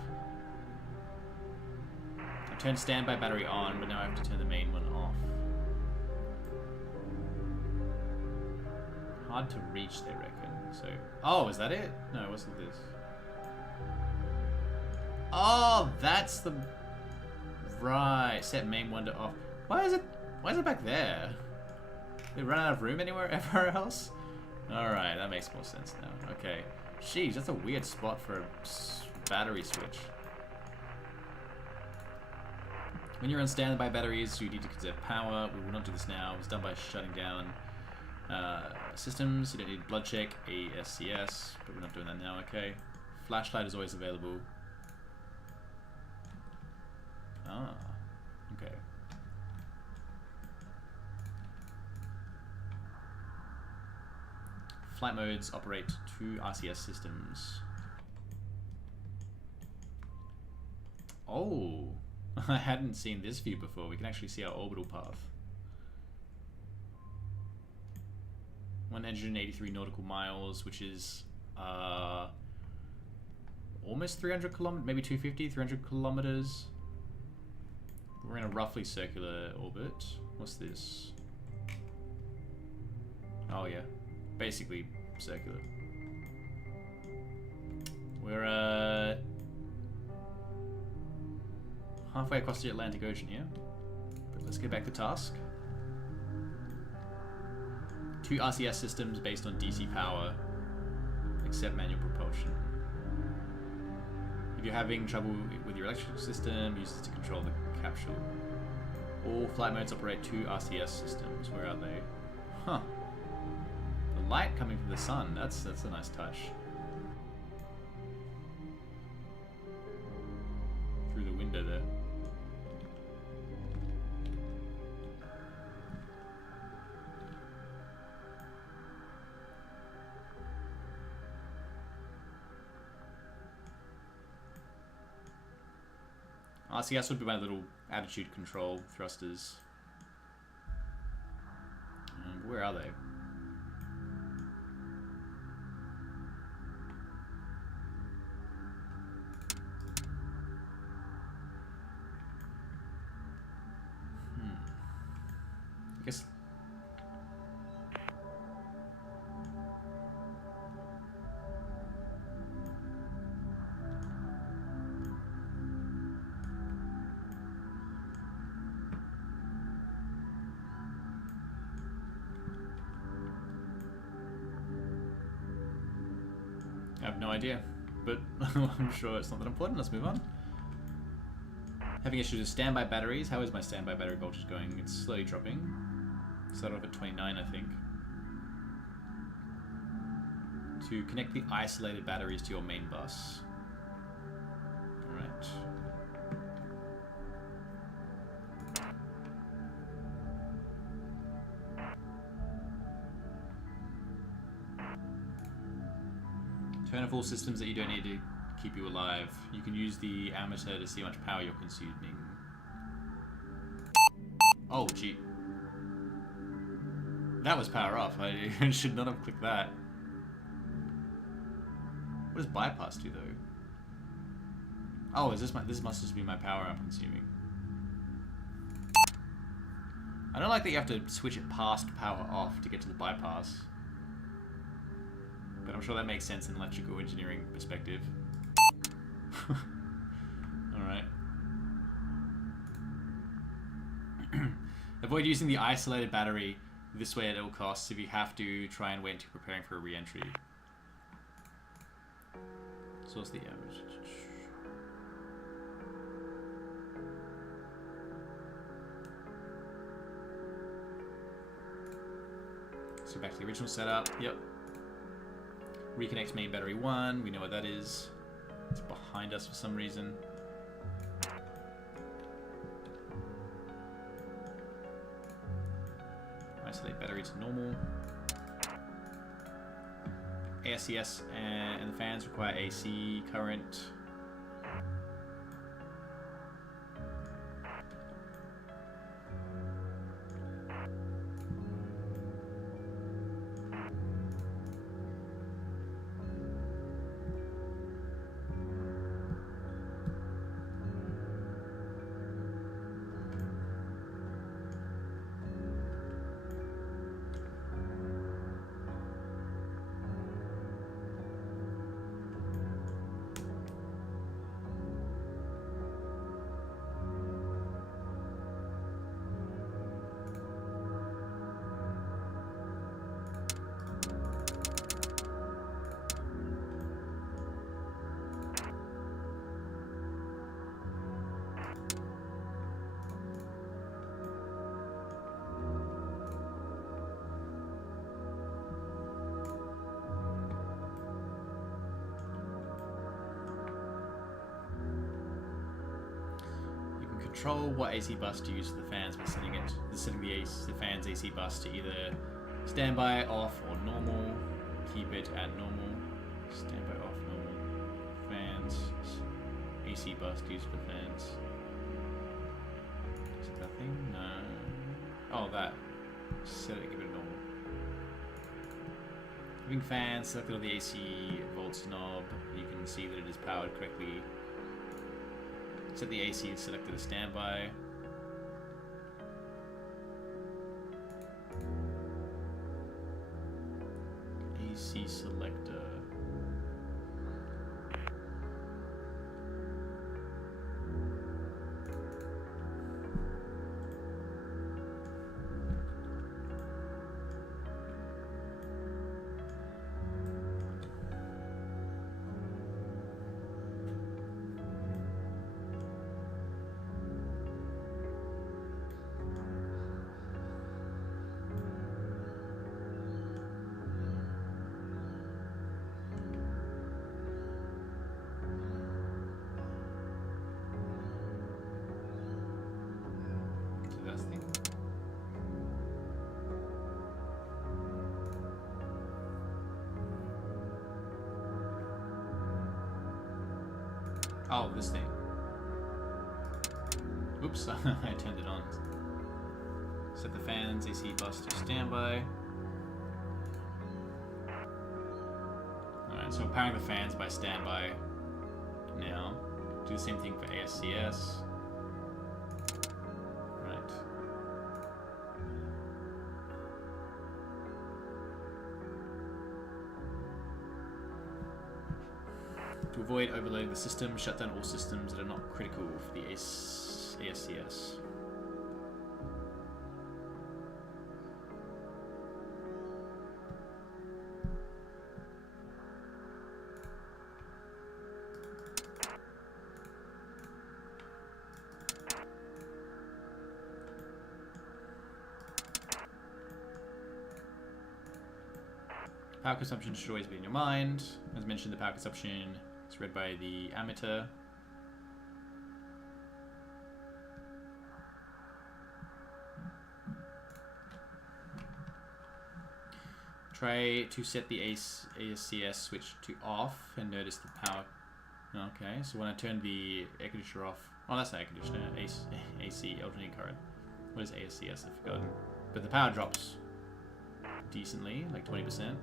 I turned standby battery on, but now I have to turn the main one off. Hard to reach, they reckon. So, oh, is that it? No, it wasn't this. Oh, that's the right. Set main 1 to off. Why is it back there? They run out of room ever else? All right, that makes more sense now. Okay, jeez, that's a weird spot for a battery switch. When you're on standby batteries, you need to conserve power. We will not do this now. It's done by shutting down systems. You don't need blood check, ASCS, but we're not doing that now. Okay, flashlight is always available. Ah, okay. Flight modes operate 2 RCS systems. Oh, I hadn't seen this view before. We can actually see our orbital path. 183 nautical miles, which is almost 300 kilometers, maybe 250, 300 kilometers. We're in a roughly circular orbit. What's this? Oh yeah, basically circular. We're halfway across the Atlantic Ocean here, but let's get back to task. 2 RCS systems based on DC power, except manual propulsion. If you're having trouble with your electrical system, use this to control the capsule. All flight modes operate 2 RCS systems. Where are they? Huh. The light coming from the sun, that's a nice touch. Through the window there. RCS would be my little attitude control thrusters. Where are they? I guess. No idea, but I'm sure it's not that important. Let's move on. Having issues with standby batteries. How is my standby battery voltage going? It's slowly dropping. Started off at 29, I think. To connect the isolated batteries to your main bus. Alright. Turn off all systems that you don't need to keep you alive. You can use the ammeter to see how much power you're consuming. Oh, gee. That was power off. I should not have clicked that. What does bypass do, though? Oh, is this my... This must just be my power I'm consuming. I don't like that you have to switch it past power off to get to the bypass. But I'm sure that makes sense in an electrical engineering perspective. Alright. Avoid using the isolated battery this way at all costs if you have to try and wait until preparing for a re-entry. So what's the average? So back to the original setup. Yep. Reconnect main battery 1. We know what that is. It's behind us for some reason. Isolate battery to normal. ASCS and the fans require AC current. Control what AC bus to use for the fans by setting the fans AC bus to either standby, off, or normal. Keep it at normal. Standby, off, normal. Fans. AC bus to use for fans. Is it that thing? No. Oh, that. Set it, give it normal. Having fans selected on the AC volts knob, you can see that it is powered correctly. Set the AC selected as standby. AC selector. Oh, this thing. Oops, I turned it on. Set the fans, AC bus to standby. Alright, so we're powering the fans by standby now. Do the same thing for ASCS. Right. To avoid overloading the system, shut down all systems that are not critical for the ASCS. Power consumption should always be in your mind. As mentioned, the power consumption is read by the ammeter. Try to set the ASCS switch to off and notice the power. Okay, so when I turn the air conditioner off, oh, that's not air conditioner, AC, alternating current. What is ASCS? I've forgotten. But the power drops decently, like 20%.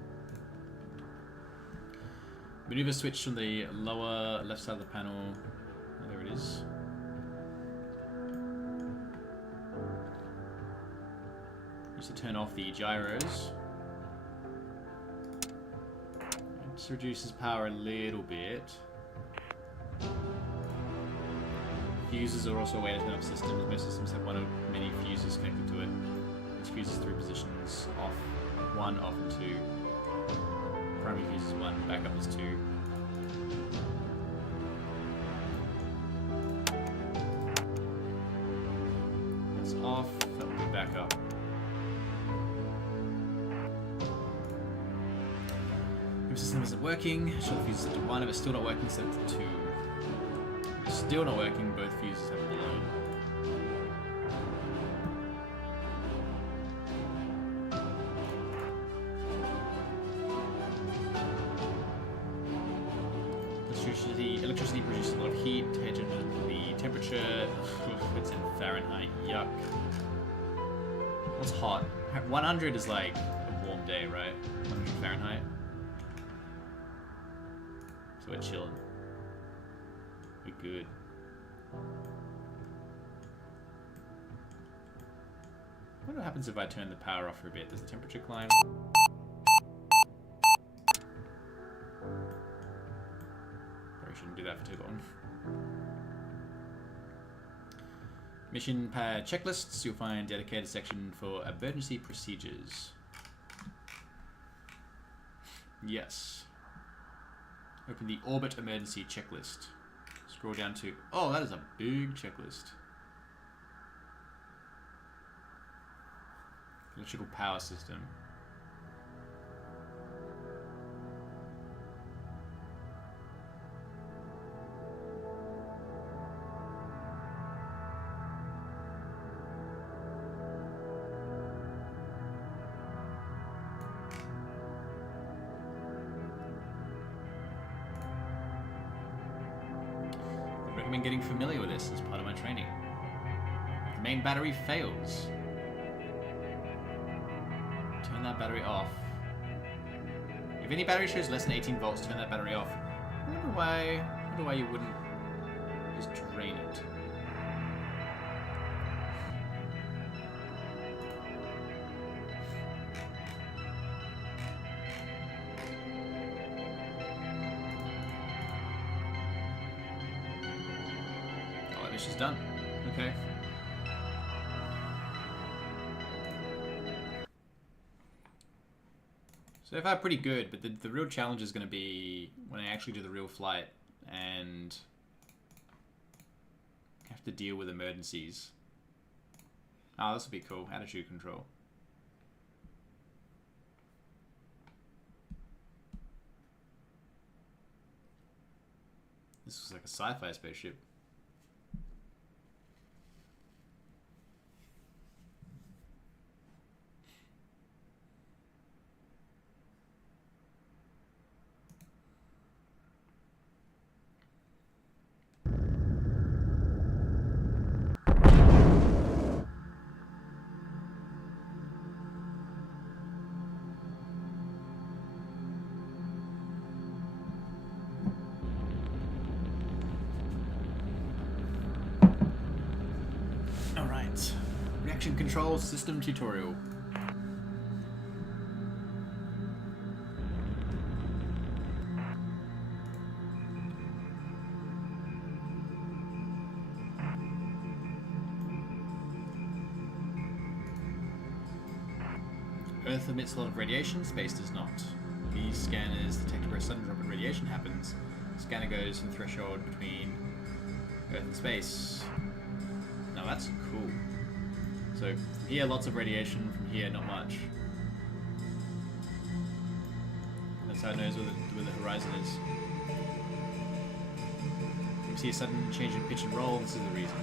Maneuver switch from the lower left side of the panel. Oh, there it is. Use to turn off the gyros. It just reduces power a little bit. Fuses are also a way to turn off systems. Most systems have one or many fuses connected to it. It's fuses 3 positions: off, 1, off, and 2. Primary fuse is 1, backup is 2. That's off, that will be backup. If the system isn't working, show the fuse set to 1. If it's still not working, set it to 2. If it's still not working, both fuses have blown. Electricity produces a lot of heat. The temperature, it's in Fahrenheit. Yuck. What's hot? 100 is like a warm day, right? 100 Fahrenheit. So we're chilling. We're good. I wonder what happens if I turn the power off for a bit. Does the temperature climb? Shouldn't do that for too long. Mission checklists. You'll find a dedicated section for emergency procedures. Yes. Open the Orbit emergency checklist. Scroll down to... Oh, that is a big checklist. Electrical power system. Getting familiar with this as part of my training. The main battery fails. Turn that battery off. If any battery shows less than 18 volts, turn that battery off. I wonder why you wouldn't just drain it. She's done. Okay. So far pretty good, but the real challenge is going to be when I actually do the real flight and have to deal with emergencies. Oh, this will be cool. Attitude control. This was like a sci-fi spaceship. Control system tutorial. Earth emits a lot of radiation, space does not. These scanners detect where a sudden drop in radiation happens. The scanner goes from threshold between Earth and space. Now that's cool. So from here, lots of radiation. From here, not much. how it knows where the horizon is. If you see a sudden change in pitch and roll, this is the reason.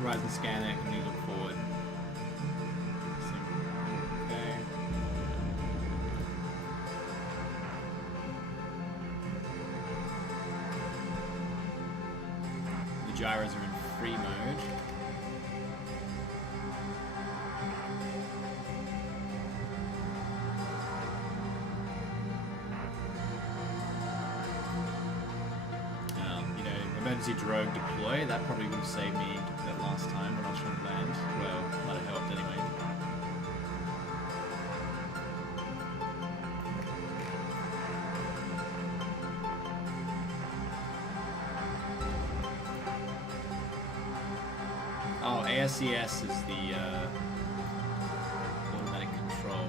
Horizon scanner, can you look forward? Okay. The gyros are in free mode. Emergency drogue deploy, that probably would have saved me that last time when I was trying to land. Well, might have helped anyway. Oh, ASCS is the automatic control.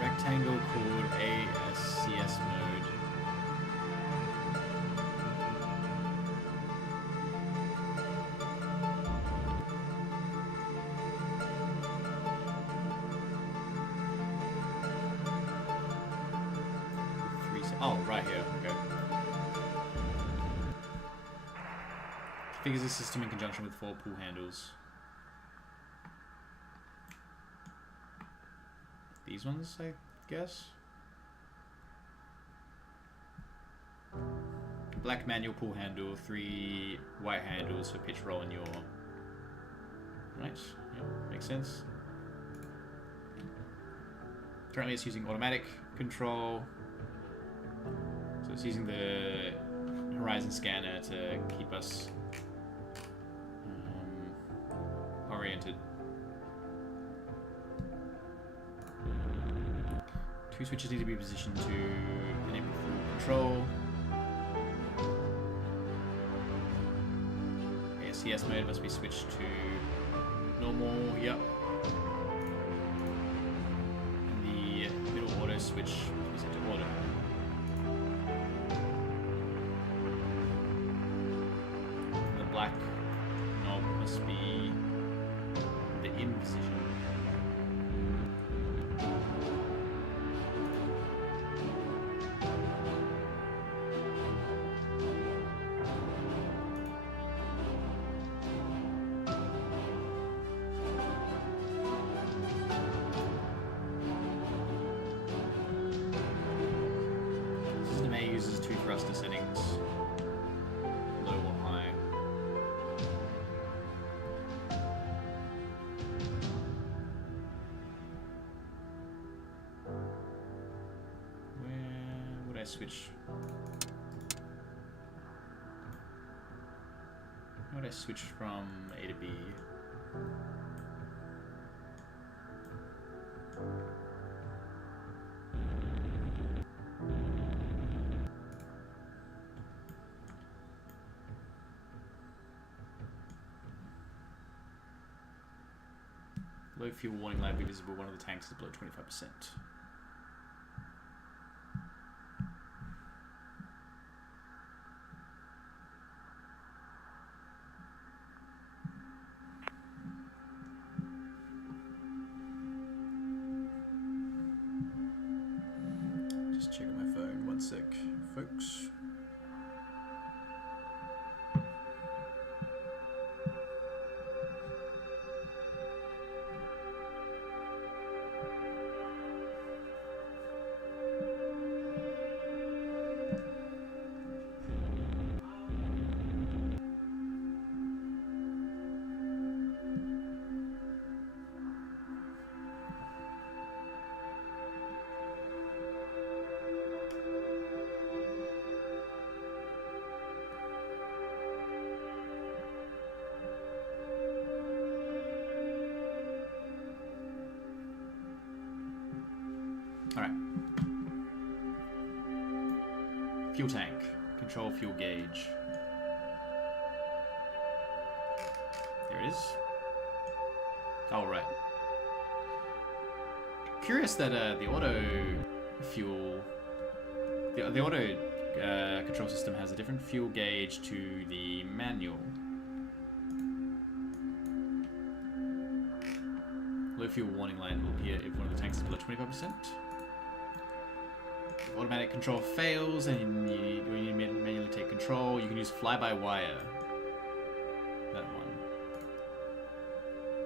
Rectangle called ASCS mode. Oh, right here. Okay. Configures the system in conjunction with 4 pull handles. These ones, I guess. Black manual pull handle, 3 white handles for pitch, roll, and yaw. Right, yeah, makes sense. Currently it's using automatic control. So it's using the horizon scanner to keep us oriented. 2 switches need to be positioned to enable full control. ASCS mode must be switched to normal, yep. And the middle auto switch is set to auto. And the black knob must be the in position. Uses 2 thruster settings, low or high. Where would I switch? Where would I switch from A to B? Low fuel warning light be visible. One of the tanks is below 25%. folks. Alright. Fuel tank. Control fuel gauge. There it is. Oh, right. Curious that the auto fuel... The auto control system has a different fuel gauge to the manual. Low fuel warning light will appear if one of the tanks is below 25%. If automatic control fails and you need to manually take control, you can use fly-by-wire. That one.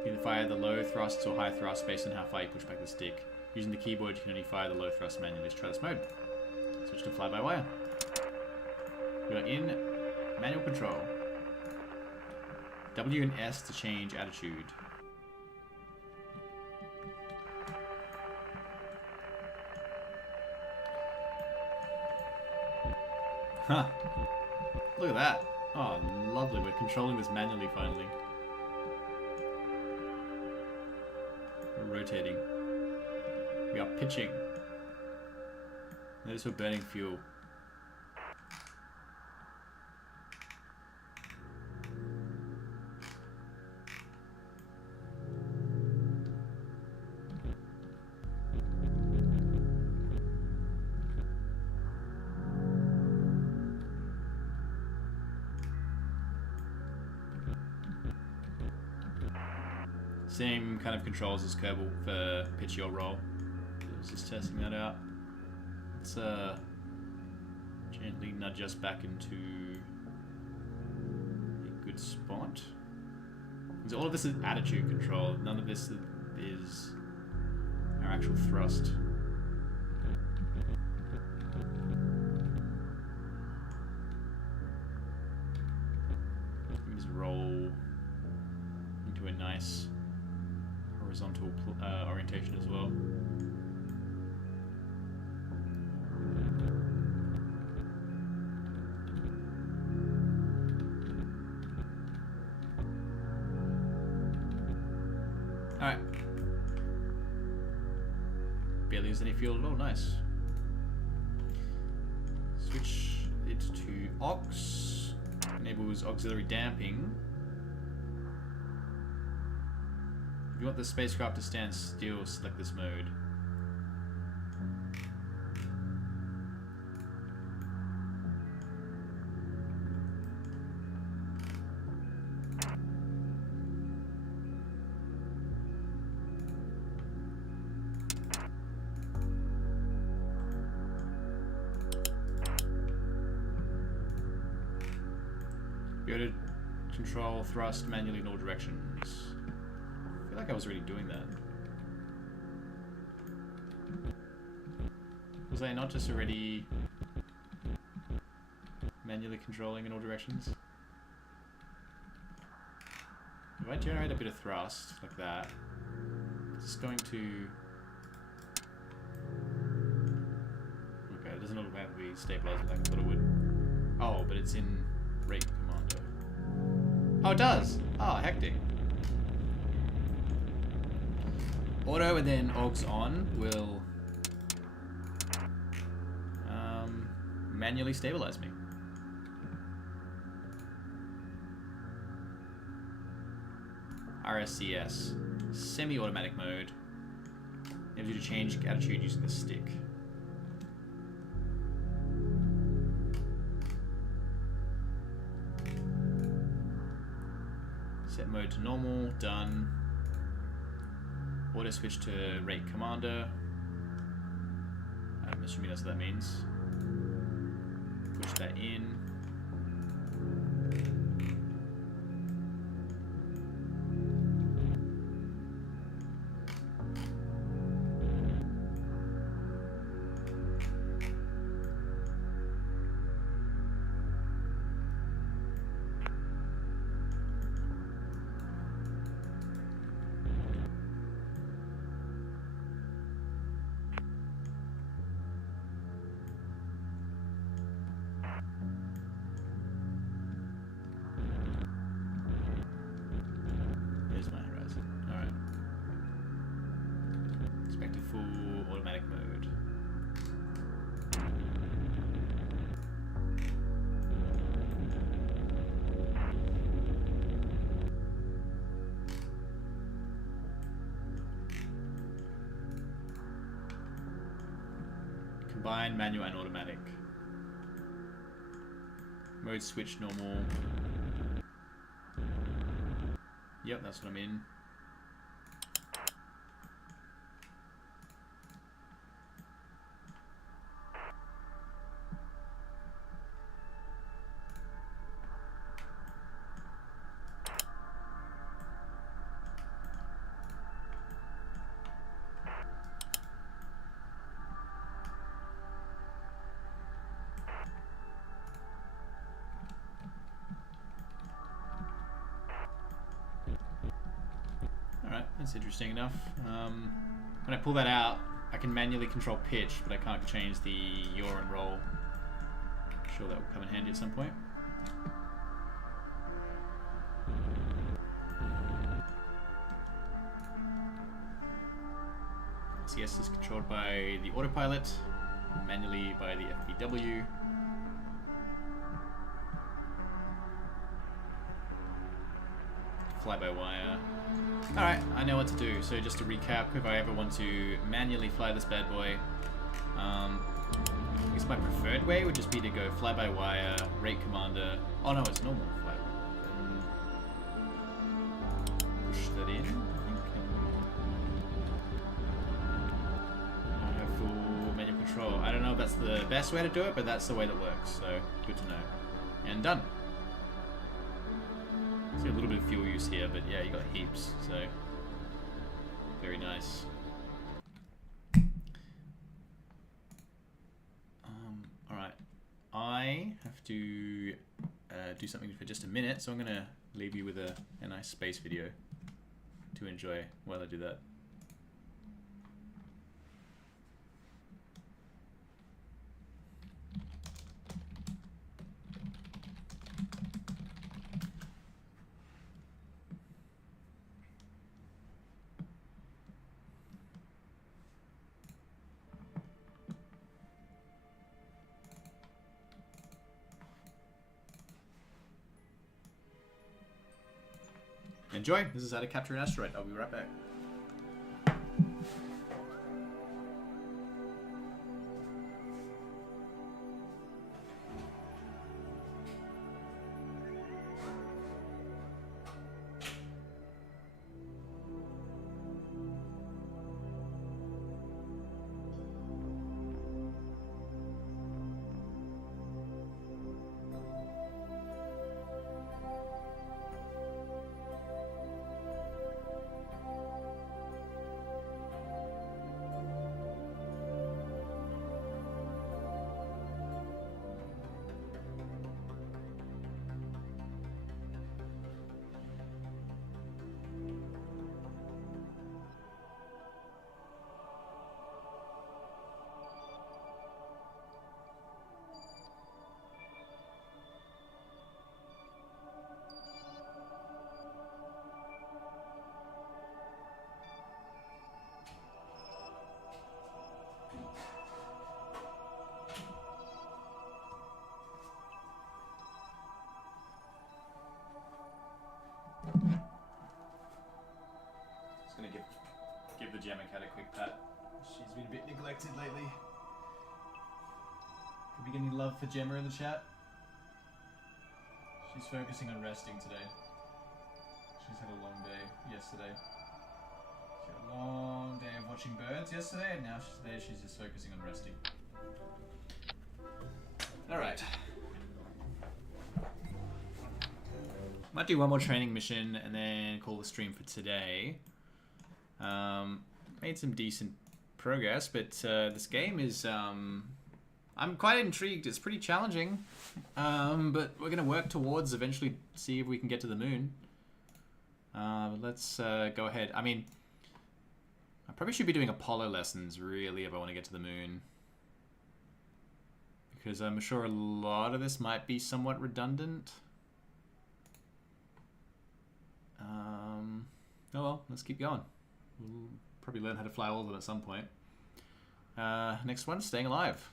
You can fire the low thrusts or high thrusts based on how far you push back the stick. Using the keyboard, you can only fire the low thrust manually. Let's try this mode. Switch to fly-by-wire. We are in manual control. W and S to change attitude. Huh. Look at that. Oh, lovely. We're controlling this manually finally. We're rotating. We are pitching. Notice we're burning fuel. Same kind of controls as Kerbal for pitch your roll. I was just testing that out. Let's gently nudge us back into a good spot. So all of this is attitude control. None of this is our actual thrust. Just roll into a nice horizontal orientation as well. Alright. Barely use any fuel at all, nice. Switch it to aux. Enables auxiliary damping. If you want the spacecraft to stand still, select this mode. Go to control thrust manually in all directions. I feel like I was already doing that. Was I not just already manually controlling in all directions? If I generate a bit of thrust, like that, it's going to... Okay, it doesn't automatically stabilize it like I thought it would. Oh, but it's in rate commando. Oh, it does! Oh, hectic. Auto and then aux on will manually stabilize me. RSCS, semi-automatic mode. Enables you to change attitude using the stick. Set mode to normal, done. Auto switch to rate commander. I'm assuming that's what that means. Push that in. Here's my horizon. Alright. Expect a full automatic mode. Combine manual and automatic. Mode switch normal. Yep, that's what I'm in. Alright, that's interesting enough. When I pull that out, I can manually control pitch, but I can't change the yaw and roll. I'm sure that will come in handy at some point. CS is controlled by the autopilot, manually by the FPW. Fly-by-wire. Alright, I know what to do. So just to recap, if I ever want to manually fly this bad boy, I guess my preferred way would just be to go fly-by-wire, rate commander. Oh no, it's normal fly. Push that in, I think. And I have full manual control. I don't know if that's the best way to do it, but that's the way that works. So good to know. And done. See a little bit of fuel use here, but yeah, you got heaps, so very nice. Alright, I have to do something for just a minute, so I'm going to leave you with a nice space video to enjoy while I do that. Enjoy! This is how to capture an asteroid. I'll be right back. Just gonna give the Gemma cat a quick pat. She's been a bit neglected lately. Could we get any love for Gemma in the chat? She's focusing on resting today. She's had a long day yesterday. She had a long day of watching birds yesterday, and now she's just focusing on resting. Alright. Might do one more training mission and then call the stream for today. Made some decent progress, but this game is... I'm quite intrigued. It's pretty challenging, but we're going to work towards eventually see if we can get to the moon. Let's go ahead. I mean, I probably should be doing Apollo lessons, really, if I want to get to the moon. Because I'm sure a lot of this might be somewhat redundant. Oh well, let's keep going. We'll probably learn how to fly all of them at some point. Next one, staying alive.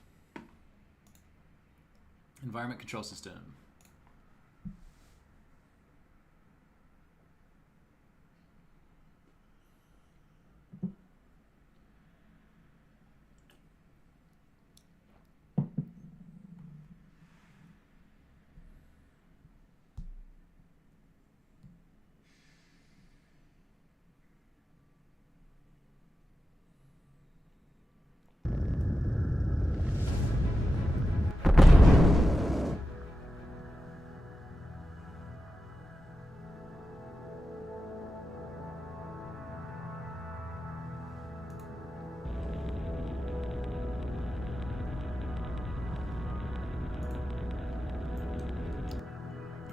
Environment control system.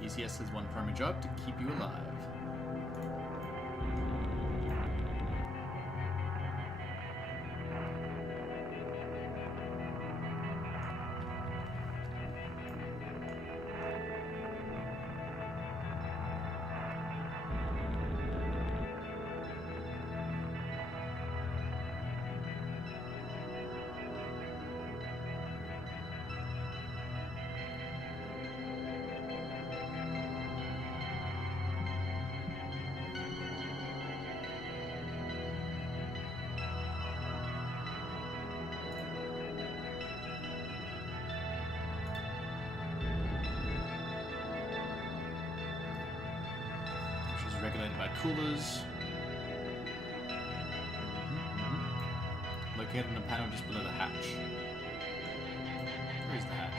ECS has one primary job: to keep you alive. Regulated by coolers. Located on a panel just below the hatch. Where is the hatch?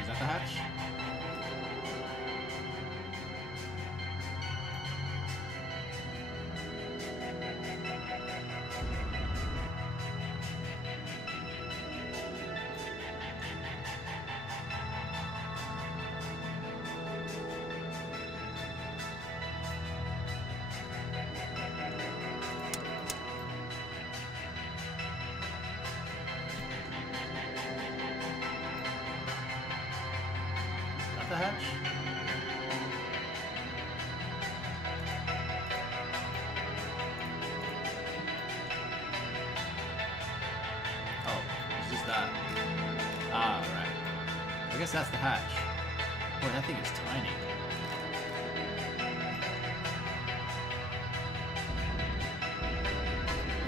Is that the hatch? The hatch? Oh, it's just that. Ah, right. I guess that's the hatch. Boy, that thing is tiny.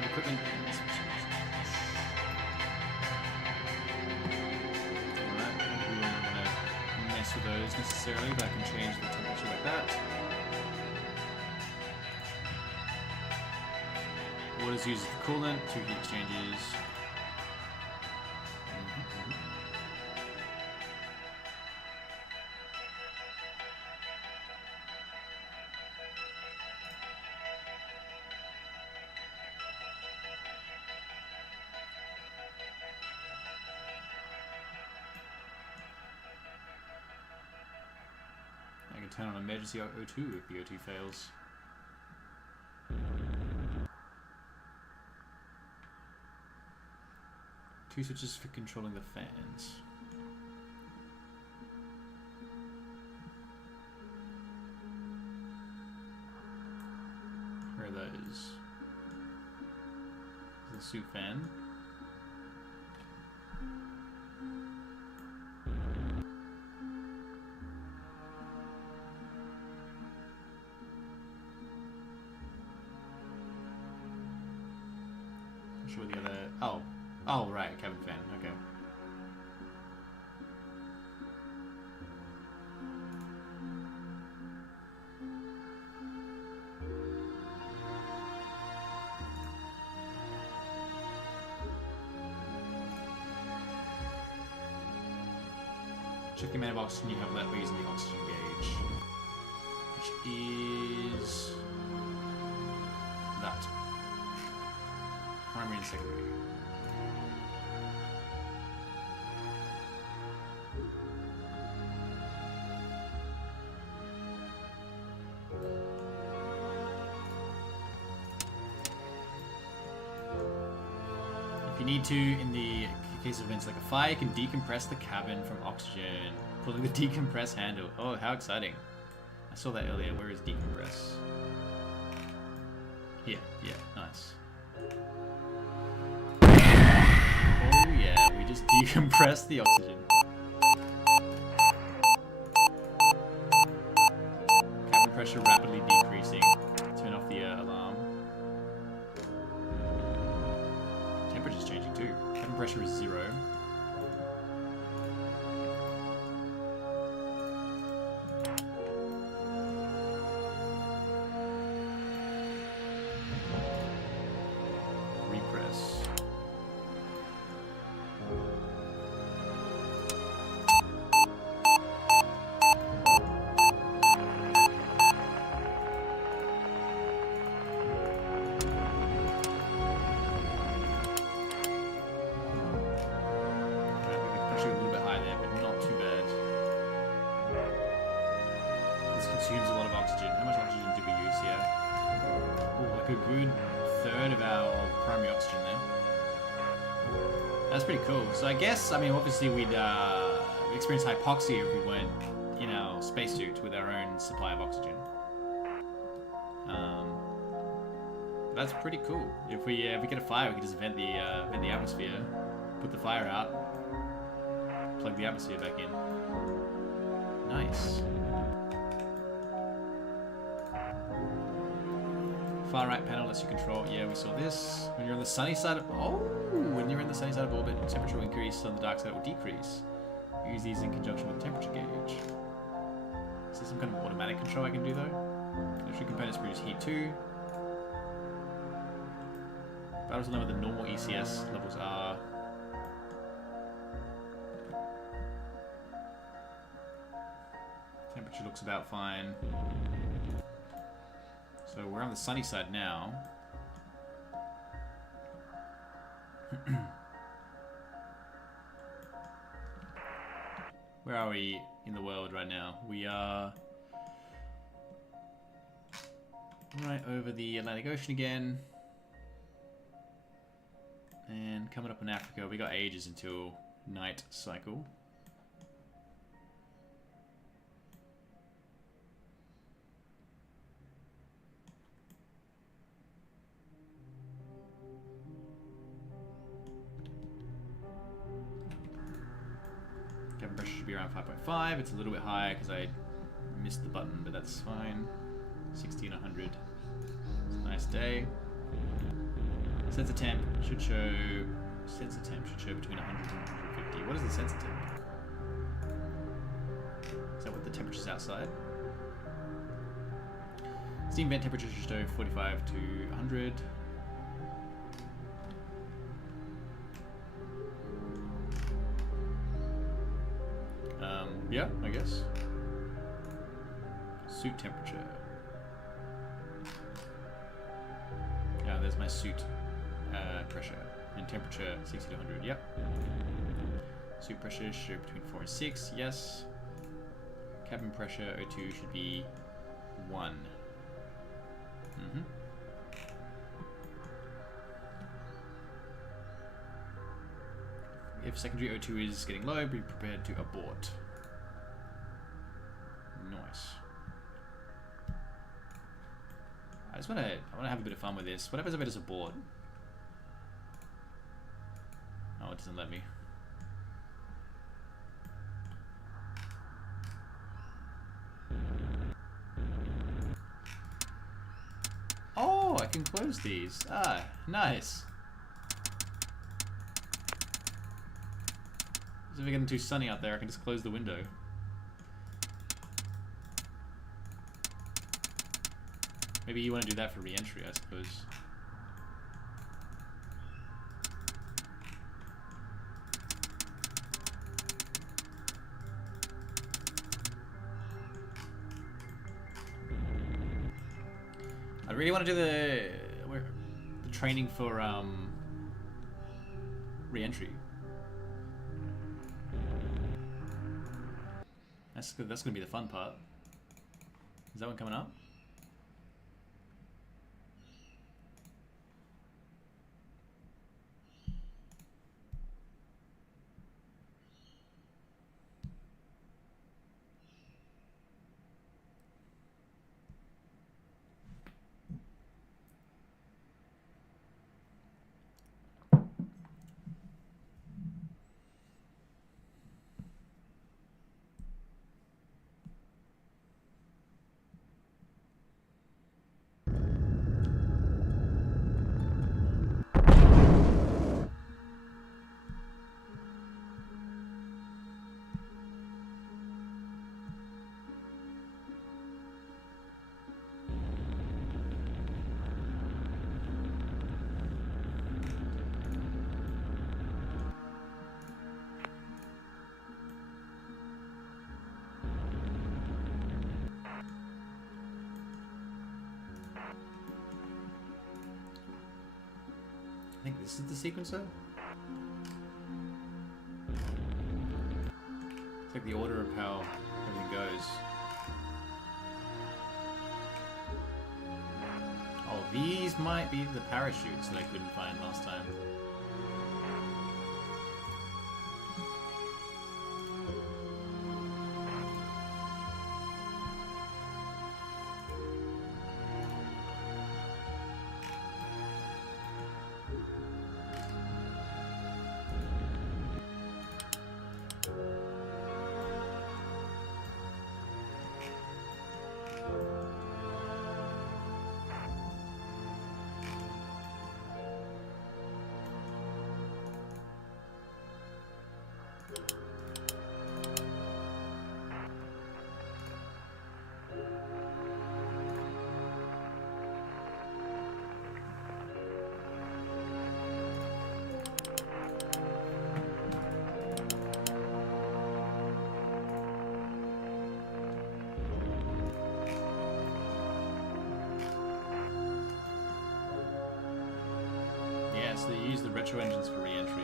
Equipment. With those necessarily, but I can change the temperature like that. Water's used as the coolant, 2 heat exchangers. Turn on emergency O2 if the O2 fails. Two switches for controlling the fans. Where are those? The soup fan. sure the other... Oh. Oh, right. Cabin fan. Okay. Check the amount of oxygen you have left by using the oxygen gauge, which is that. Primary and secondary. If you need to, in the case of events like a fire, you can decompress the cabin from oxygen, pulling the decompress handle. Oh, how exciting. I saw that earlier. Where is decompress? Here. Yeah, nice. Oh yeah, we just decompressed the oxygen. Cabin pressure rapidly decreasing. Turn off the alarm. Temperature's changing too. Cabin pressure is 0. Repress. Consumes a lot of oxygen. How much oxygen do we use here? Oh, like a good third of our primary oxygen there. That's pretty cool. So I guess, I mean, obviously we'd experience hypoxia if we weren't in our spacesuit with our own supply of oxygen. That's pretty cool. If we get a fire, we can just vent the atmosphere, put the fire out, plug the atmosphere back in. Nice. Far right panel lets you control. Yeah, we saw this. When you're on the sunny side of... Oh! When you're in the sunny side of orbit, temperature will increase, on the dark side it will decrease. Use these in conjunction with the temperature gauge. Is there some kind of automatic control I can do though? Electric components produce heat too. Battles will know what the normal ECS levels are. Temperature looks about fine. So we're on the sunny side now. Where are we in the world right now? We are right over the Atlantic Ocean again. And coming up in Africa, we got ages until night cycle. Cabin pressure should be around 5.5. It's a little bit higher because I missed the button, but that's fine. 60 and 100. It's a nice day. Sensor temp should show. Sensor temp should show between 100 and 150. What is the sensor temp? Is that what the temperature is outside? Steam vent temperature should show 45 to 100. Yeah, I guess. Suit temperature. Yeah, there's my suit pressure. And temperature 60 to 100, yep. Suit pressure should between 4 and 6, yes. Cabin pressure O2 should be 1. If secondary O2 is getting low, be prepared to abort. Nice. I wanna have a bit of fun with this. What happens if I just abort? Oh, it doesn't let me. Oh, I can close these. Ah, nice. If it's getting too sunny out there, I can just close the window. Maybe you want to do that for re-entry, I suppose. I really want to do the training for re-entry. That's good. That's gonna be the fun part. Is that one coming up? I think this is the sequencer. It's like the order of how everything goes. Oh, these might be the parachutes that I couldn't find last time. So you use the retro engines for re-entry.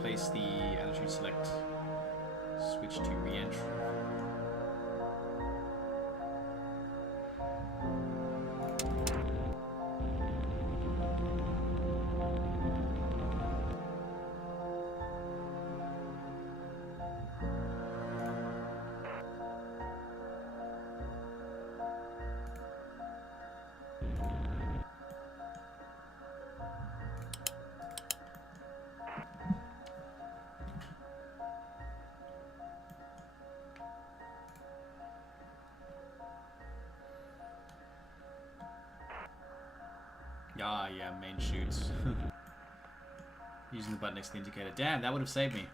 Place the attitude select, switch to re-entry. Ah, yeah, main shoots. Using the button next to the indicator. Damn, that would have saved me.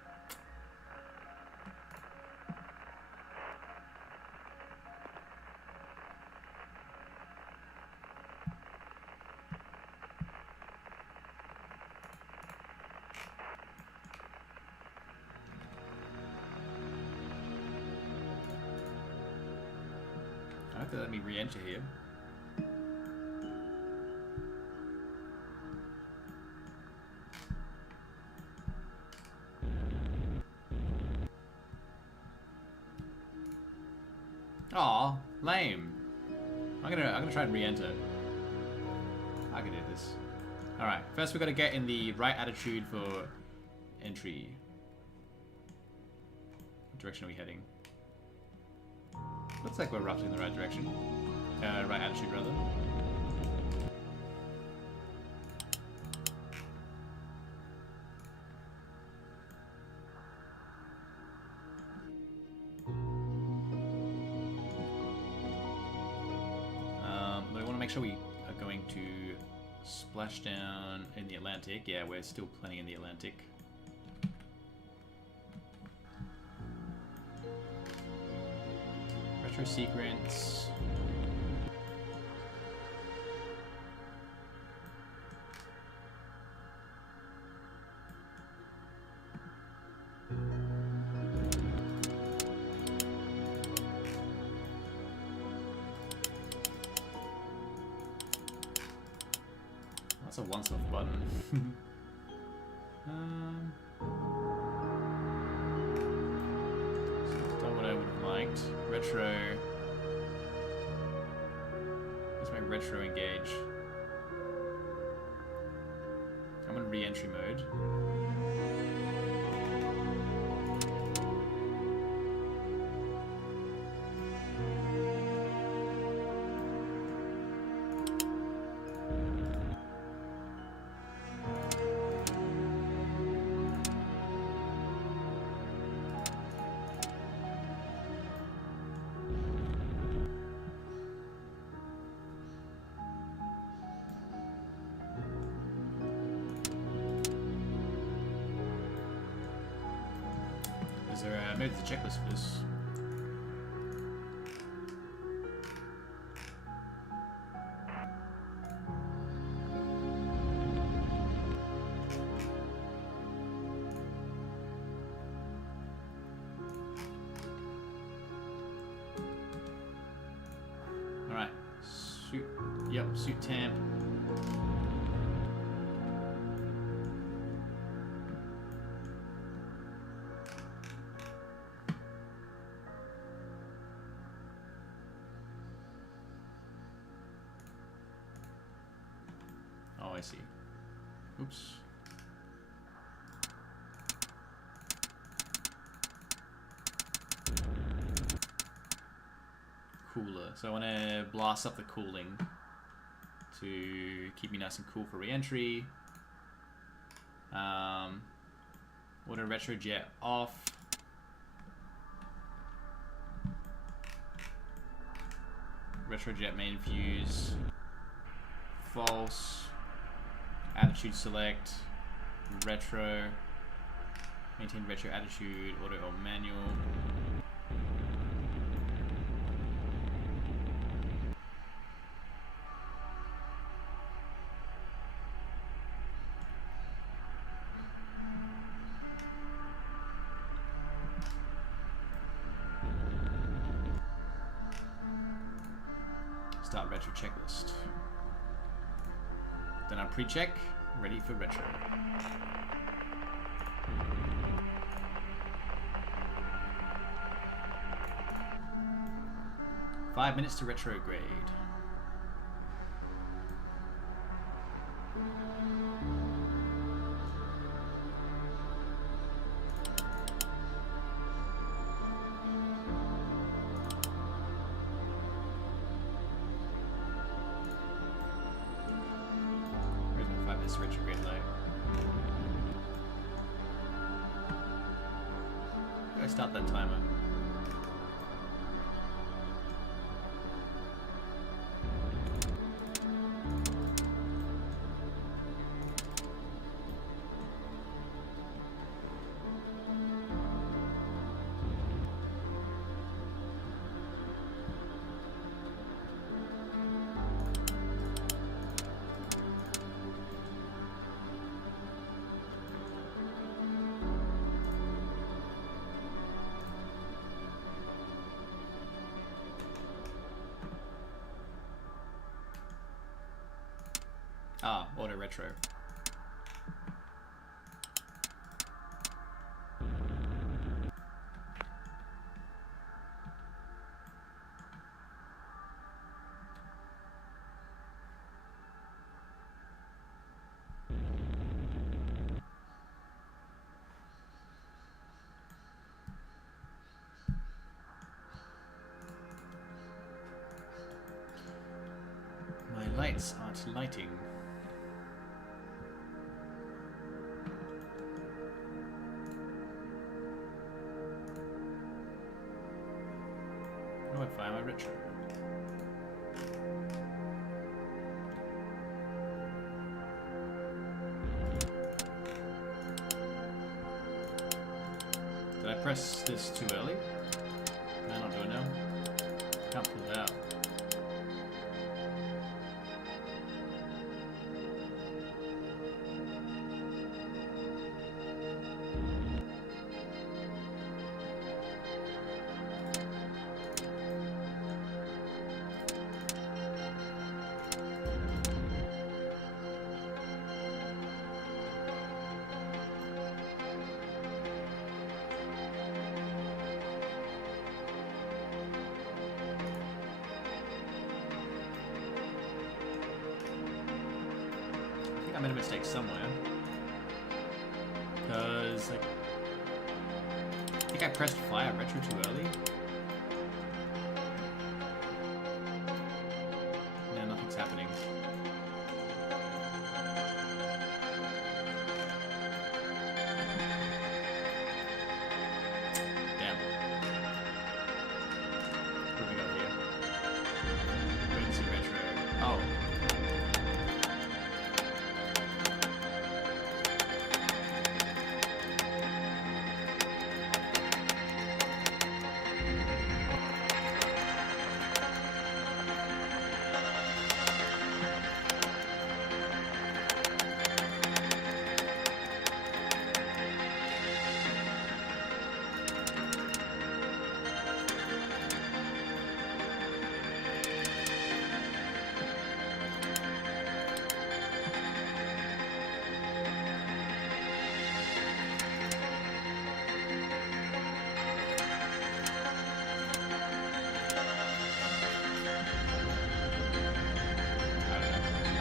if they let me re-enter here. Aw, lame. I'm gonna try and re-enter. I can do this. Alright, first we've got to get in the right attitude for entry. What direction are we heading? Looks like we're roughly in the right direction. Right attitude, rather. But I want to make sure we are going to splash down in the Atlantic. Yeah, we're still plenty in the Atlantic. Retro sequence. That's a once-off button. That's not what I would have liked. Retro. Let's make retro engage. I'm in re-entry mode. Is there a, maybe there's a checklist for this. Alright. Suit, yep, suit temp. Oh, I see. Oops. Cooler. So I want to blast up the cooling to keep me nice and cool for re-entry. Auto retrojet off. Retrojet main fuse. False. Attitude select. Retro. Maintain retro attitude. Auto or manual. Start retro checklist. Then I'll pre-check, ready for retro. Five minutes to retrograde. Retrograde light. Go start that timer. Ah, auto retro. My lights aren't lighting. How do I fire my retro? Did I press this too early? Can I not do it now? Can't pull it out. I made a mistake somewhere. Because, like, I think I pressed fire retro too early. No, nothing's happening. Damn. What do we got here? Emergency retro. Oh.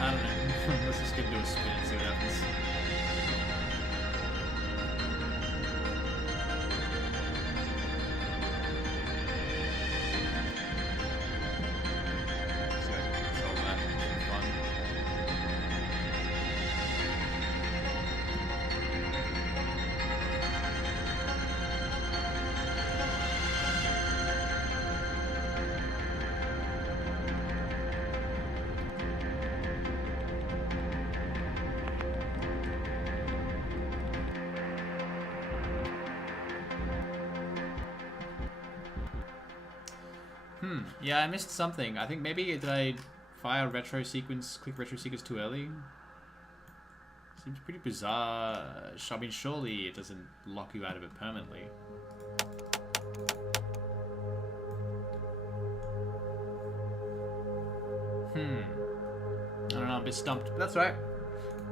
I don't know. Let's just go do a spin and see what happens. So I can control that. It's fun. Yeah, I missed something. I think maybe did I fire retro sequence, click retro sequence too early? Seems pretty bizarre. I mean, surely it doesn't lock you out of it permanently. I don't know, I'm a bit stumped, but that's right.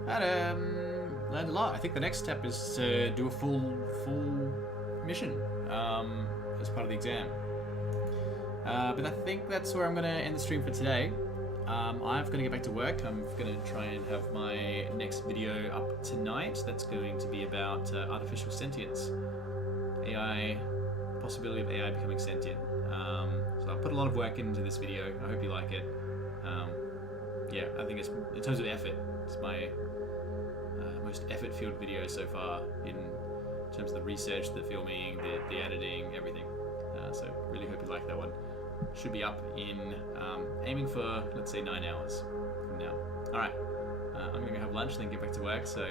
I learned a lot. I think the next step is to do a full mission as part of the exam. But I think that's where I'm going to end the stream for today. I'm going to get back to work. I'm going to try and have my next video up tonight. That's going to be about artificial sentience. AI, possibility of AI becoming sentient. So I'll put a lot of work into this video. I hope you like it. Yeah, I think it's, in terms of effort, it's my most effort-filled video so far in terms of the research, the filming, the editing, everything. So really hope you like that one. Should be up in, aiming for, let's say, 9 hours from now. Alright, I'm going to go have lunch and then get back to work, so